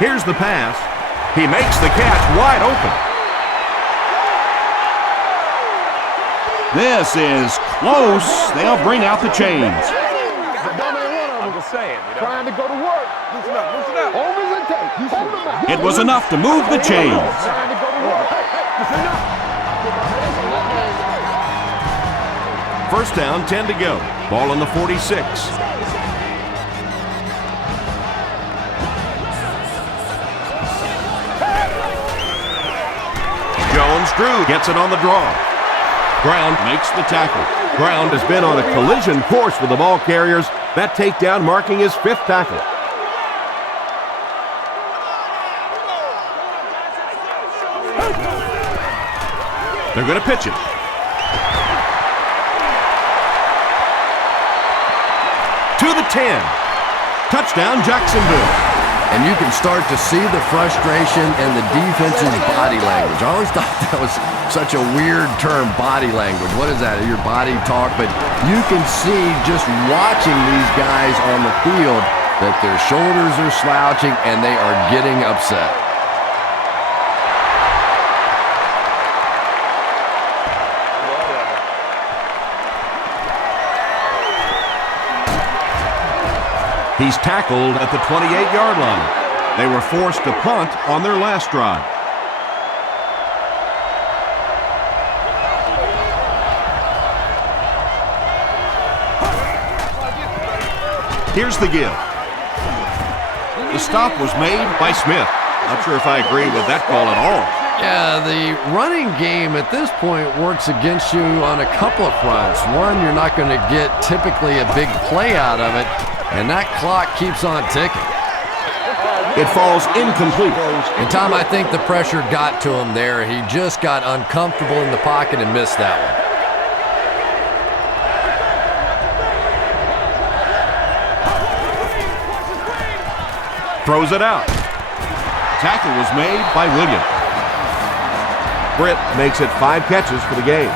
Here's the pass. He makes the catch wide open. This is close. They'll bring out the chains. I'm just saying, trying to go to work. Listen up, listen up. Hold his intake. Hold him out. It was enough to move the chains. Trying to go to work. Listen up. 1st down, 10 to go. Ball on the 46. Jones-Drew gets it on the draw. Brown makes the tackle. Brown has been on a collision course with the ball carriers. That takedown marking his 5th tackle. They're going to pitch it. To the 10. Touchdown, Jacksonville. And you can start to see the frustration in the defense's body language. I always thought that was such a weird term, body language. What is that? Your body talk? But you can see just watching these guys on the field that their shoulders are slouching and they are getting upset. He's tackled at the 28-yard line. They were forced to punt on their last drive. Here's the give. The stop was made by Smith. Not sure if I agree with that call at all. Yeah, the running game at this point works against you on a couple of fronts. One, you're not going to get typically a big play out of it, and that clock keeps on ticking. It falls incomplete. And Tom, I think the pressure got to him there. He just got uncomfortable in the pocket and missed that one. Throws it out. Tackle was made by Williams. Britt makes it 5 catches for the game.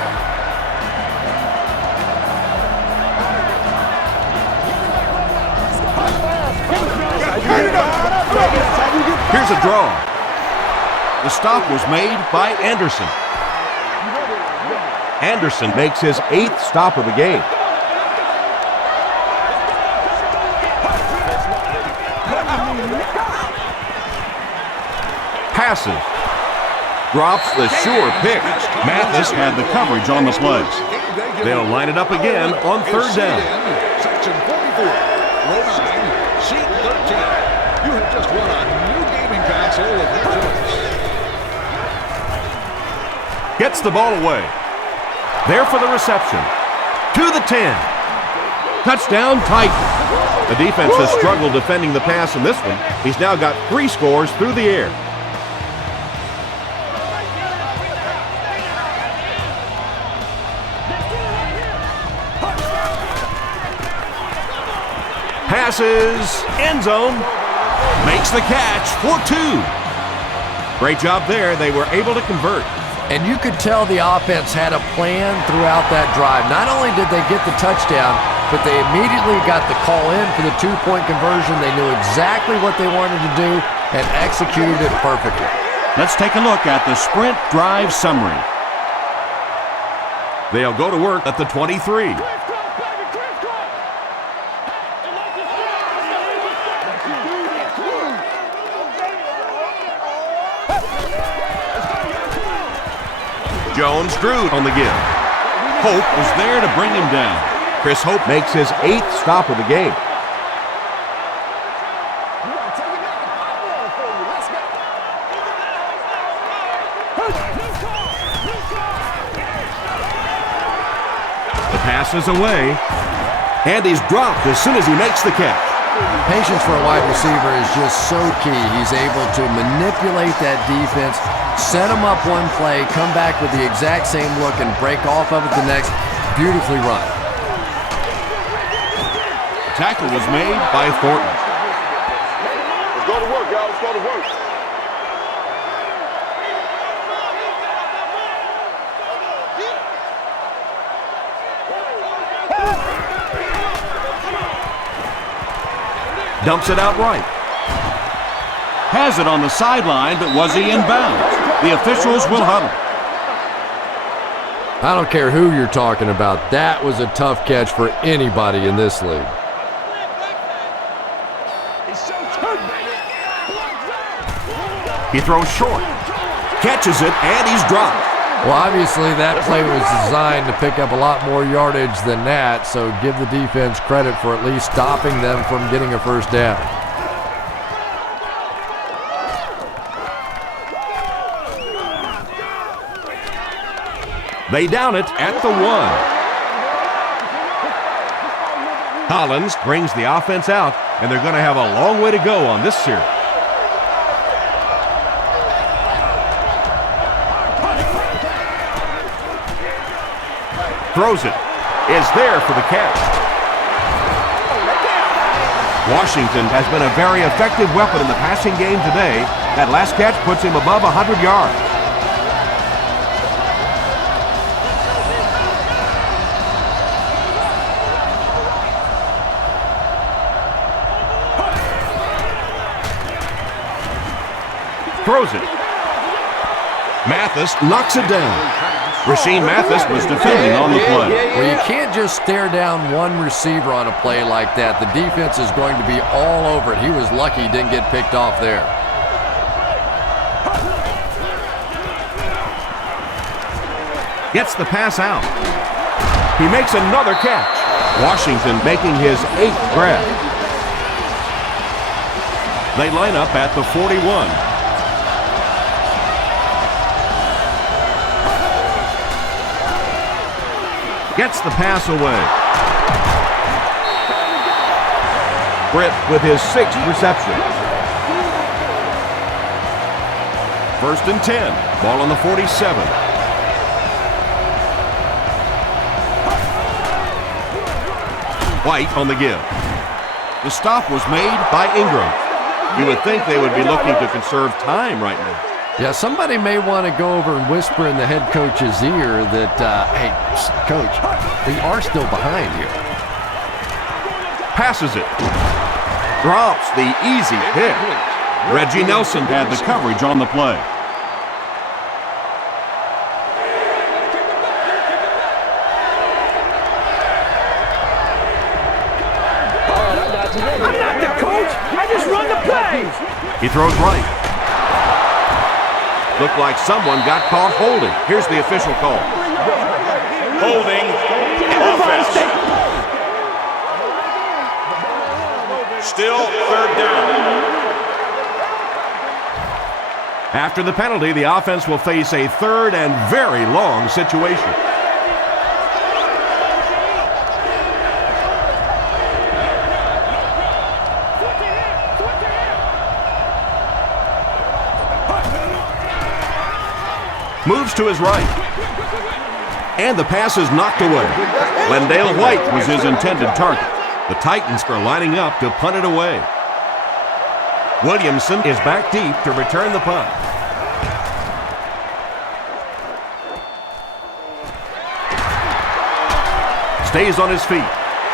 Here's a draw. The stop was made by Anderson. Anderson makes his 8th stop of the game. Passes. Drops the sure pick. Mathis had the coverage on the play. They'll line it up again on 3rd down. Section 44, row 9, sheet 13. You have just won a new gaming console of your choice. Gets the ball away. There for the reception. To the 10. Touchdown, Titans. The defense has struggled defending the pass in this one. He's now got 3 scores through the air. Passes, end zone, makes the catch for 2. Great job there. They were able to convert. And you could tell the offense had a plan throughout that drive. Not only did they get the touchdown, but they immediately got the call in for the 2-point conversion. They knew exactly what they wanted to do and executed it perfectly. Let's take a look at the sprint drive summary. They'll go to work at the 23. Jones drew on the give. Hope was there to bring him down. Chris Hope makes his 8th stop of the game. The pass is away, and he's dropped as soon as he makes the catch. Patience for a wide receiver is just so key. He's able to manipulate that defense, set them up one play, come back with the exact same look, and break off of it the next. Beautifully run. Tackle was made by Thornton. Let's go to work, y'all. Let's go to work. Dumps it out right. Has it on the sideline, but was he in bounds? The officials will huddle. I don't care who you're talking about. That was a tough catch for anybody in this league. He throws short. Catches it, and he's dropped. Well, obviously that play was designed to pick up a lot more yardage than that, so give the defense credit for at least stopping them from getting a first down. They down it at the 1. Collins brings the offense out, and they're going to have a long way to go on this series. Throws it. Is there for the catch. Washington has been a very effective weapon in the passing game today. That last catch puts him above 100 yards. Throws it. Mathis knocks it down. Rasheem Mathis was defending on the play. Well, you can't just stare down one receiver on a play like that. The defense is going to be all over it. He was lucky he didn't get picked off there. Gets the pass out. He makes another catch. Washington making his 8th grab. They line up at the 41. Gets the pass away. Britt with his 6th reception. 1st and 10. Ball on the 47. White on the give. The stop was made by Ingram. You would think they would be looking to conserve time right now. Yeah, somebody may want to go over and whisper in the head coach's ear that, hey, coach, we are still behind here. Passes it. Drops the easy hit. Reggie Nelson had the coverage on the play. I'm not the coach. I just run the plays. He throws right. Looked like someone got caught holding. Here's the official call. Holding offense. Still 3rd down. After the penalty, the offense will face a 3rd and very long situation. Moves to his right. And the pass is knocked away. Lendale White was his intended target. The Titans are lining up to punt it away. Williamson is back deep to return the punt. Stays on his feet.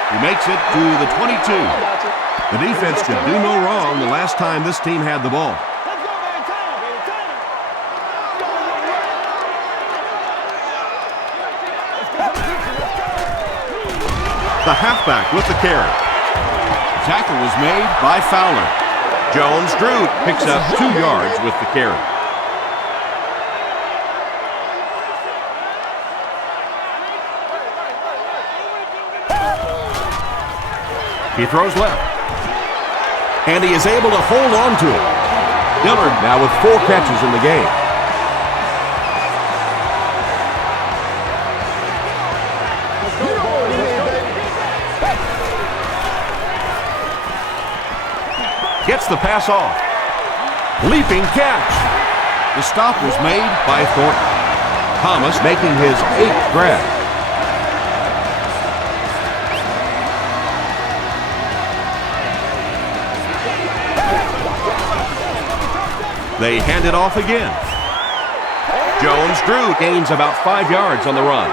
He makes it to the 22. The defense could do no wrong the last time this team had the ball. The halfback with the carry. Tackle was made by Fowler. Jones-Drew picks up 2 yards with the carry. He throws left. And he is able to hold on to it. Dillard now with 4 catches in the game. Gets the pass off. Leaping catch. The stop was made by Thornton. Thomas making his 8th grab. They hand it off again. Jones-Drew gains about 5 yards on the run.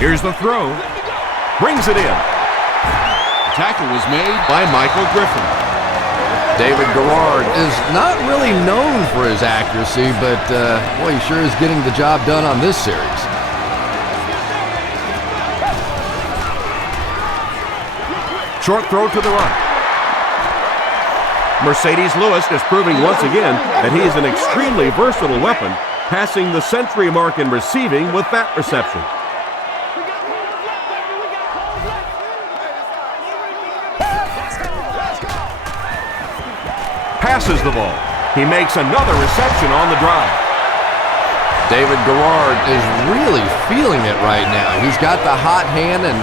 Here's the throw. Brings it in. Tackle was made by Michael Griffin. David Garrard is not really known for his accuracy, but boy, he sure is getting the job done on this series. Short throw to the right. Mercedes Lewis is proving once again that he is an extremely versatile weapon, passing the century mark in receiving with that reception. Passes the ball. He makes another reception on the drive. David Garrard is really feeling it right now. He's got the hot hand, and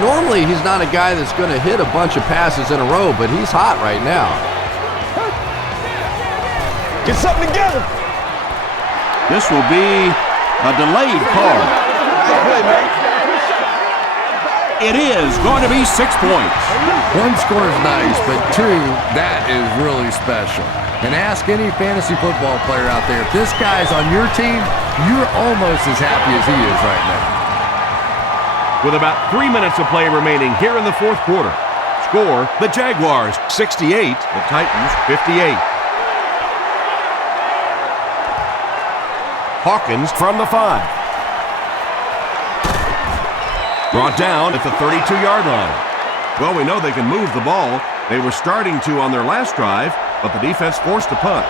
normally he's not a guy that's going to hit a bunch of passes in a row, but he's hot right now. Get something together. This will be a delayed call. It is going to be 6 points. One score is nice, but two, that is really special. And ask any fantasy football player out there, if this guy's on your team, you're almost as happy as he is right now. With about 3 minutes of play remaining here in the fourth quarter. Score, the Jaguars 68, the Titans 58. Hawkins from the 5. Brought down at the 32-yard line. Well, we know they can move the ball. They were starting to on their last drive, but the defense forced a punt.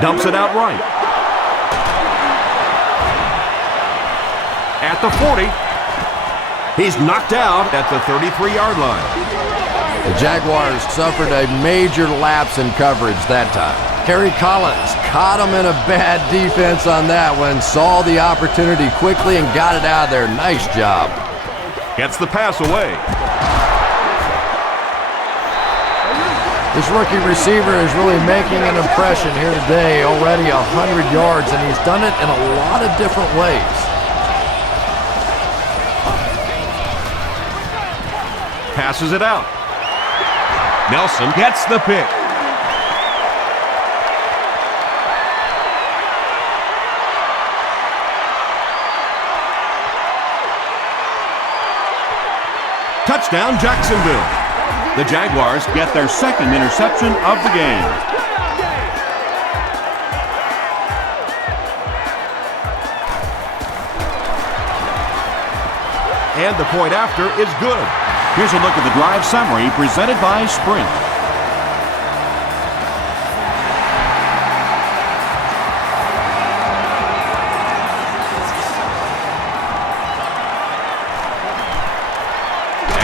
Dumps it out right. At the 40. He's knocked out at the 33-yard line. The Jaguars suffered a major lapse in coverage that time. Kerry Collins caught him in a bad defense on that one, saw the opportunity quickly and got it out of there. Nice job. Gets the pass away. This rookie receiver is really making an impression here today. Already 100 yards, and he's done it in a lot of different ways. Passes it out. Nelson gets the pick. Touchdown, Jacksonville. The Jaguars get their second interception of the game. And the point after is good. Here's a look at the drive summary presented by Sprint.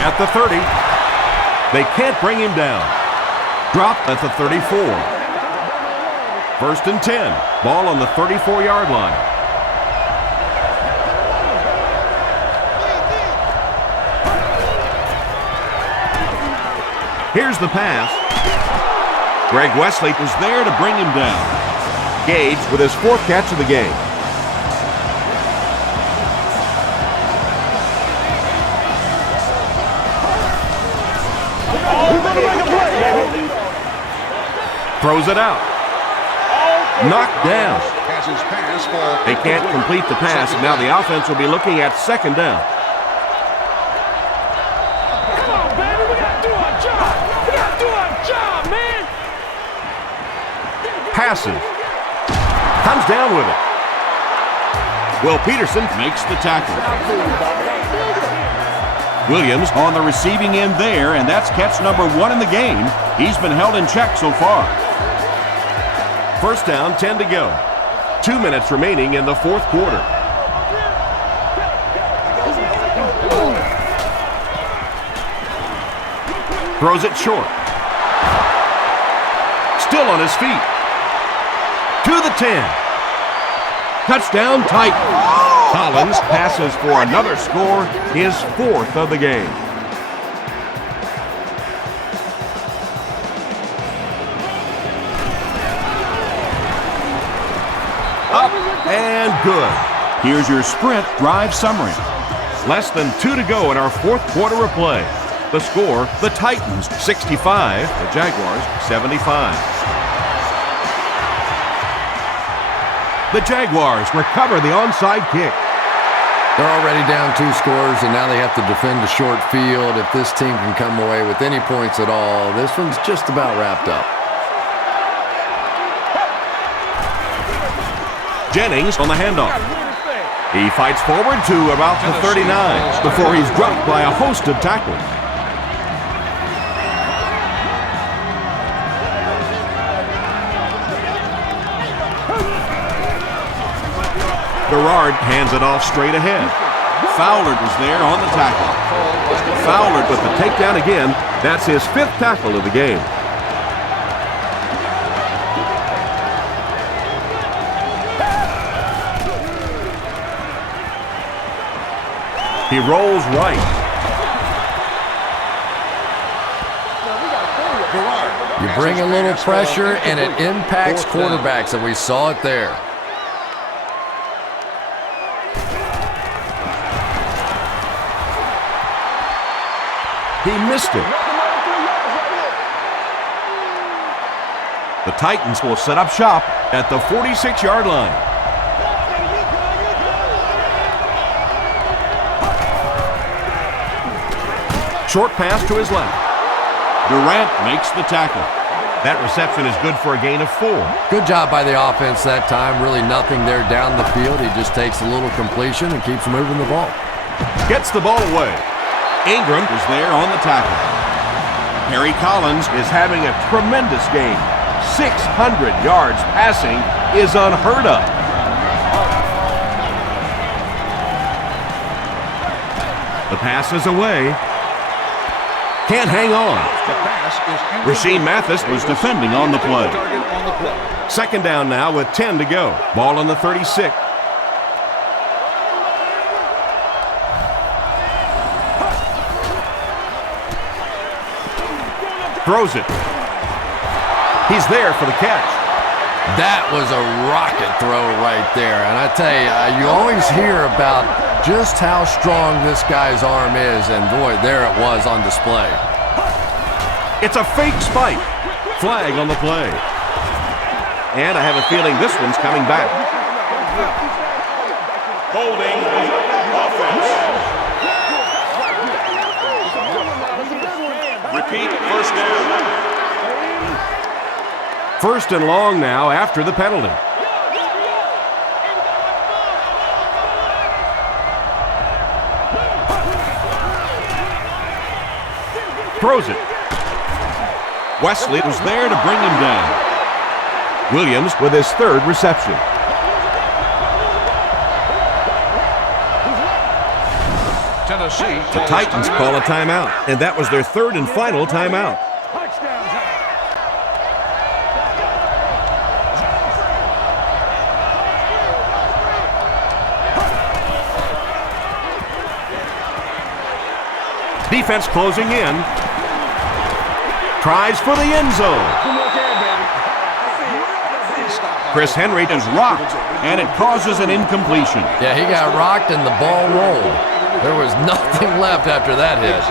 At the 30. They can't bring him down. Drop at the 34. 1st and 10. Ball on the 34-yard line. Here's the pass. Greg Wesley was there to bring him down. Gage with his 4th catch of the game. Throws it out. Knocked down. They can't complete the pass, and now the offense will be looking at 2nd down. Come on, baby, we gotta do our job. We gotta do our job, man. Passes. Comes down with it. Will Peterson makes the tackle. Williams on the receiving end there, and that's catch number 1 in the game. He's been held in check so far. 1st down, 10 to go. 2 minutes remaining in the fourth quarter. Throws it short. Still on his feet. To the 10. Touchdown, Titans. Collins passes for another score, his 4th of the game. Up and good. Here's your Sprint drive summary. Less than 2 to go in our fourth quarter of play. The score, the Titans 65, the Jaguars 75. The Jaguars recover the onside kick. They're already down 2 scores, and now they have to defend a short field. If this team can come away with any points at all, this one's just about wrapped up. Jennings on the handoff. He fights forward to about the 39 before he's dropped by a host of tacklers. Garrard hands it off straight ahead. Fowler was there on the tackle. Fowler with the takedown again. That's his 5th tackle of the game. He rolls right. You bring a little pressure, and it impacts quarterbacks, and we saw it there. He missed it. The Titans will set up shop at the 46-yard line. Short pass to his left. Durant makes the tackle. That reception is good for a gain of 4. Good job by the offense that time. Really nothing there down the field. He just takes a little completion and keeps moving the ball. Gets the ball away. Ingram is there on the tackle. Harry Collins is having a tremendous game. 600 yards passing is unheard of. The pass is away. Can't hang on. Rasheem Mathis was defending on the play. 2nd down now with 10 to go. Ball on the 36. Throws it. He's there for the catch. That was a rocket throw right there. And I tell you, you always hear about just how strong this guy's arm is, and boy, there it was on display. It's a fake spike. Flag on the play. And I have a feeling this one's coming back. Holding offense. Repeat, 1st down. 1st and long now after the penalty. Throws it. Wesley was there to bring him down. Williams with his 3rd reception. The Titans call a timeout, and that was their 3rd and final timeout. Defense closing in. Tries for the end zone. Chris Henry is rocked, and it causes an incompletion. Yeah, he got rocked and the ball rolled. There was nothing left after that hit.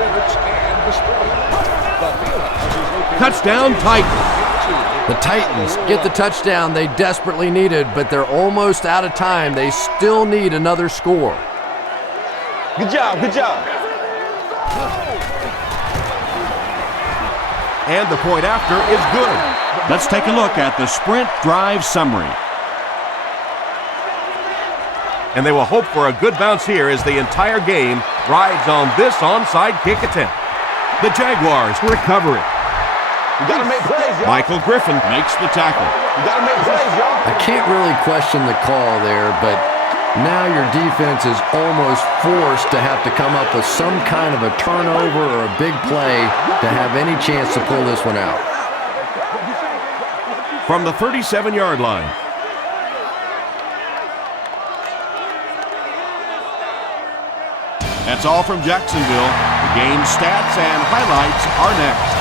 Touchdown, Titans. The Titans get the touchdown they desperately needed, but they're almost out of time. They still need another score. Good job, good job. And the point after is good. Let's take a look at the sprint drive summary. And they will hope for a good bounce here as the entire game rides on this onside kick attempt. The Jaguars recover it. You gotta make plays, y'all. Michael Griffin makes the tackle. You gotta make plays, y'all. I can't really question the call there, but now your defense is almost forced to have to come up with some kind of a turnover or a big play to have any chance to pull this one out. From the 37-yard line. That's all from Jacksonville. The game stats and highlights are next.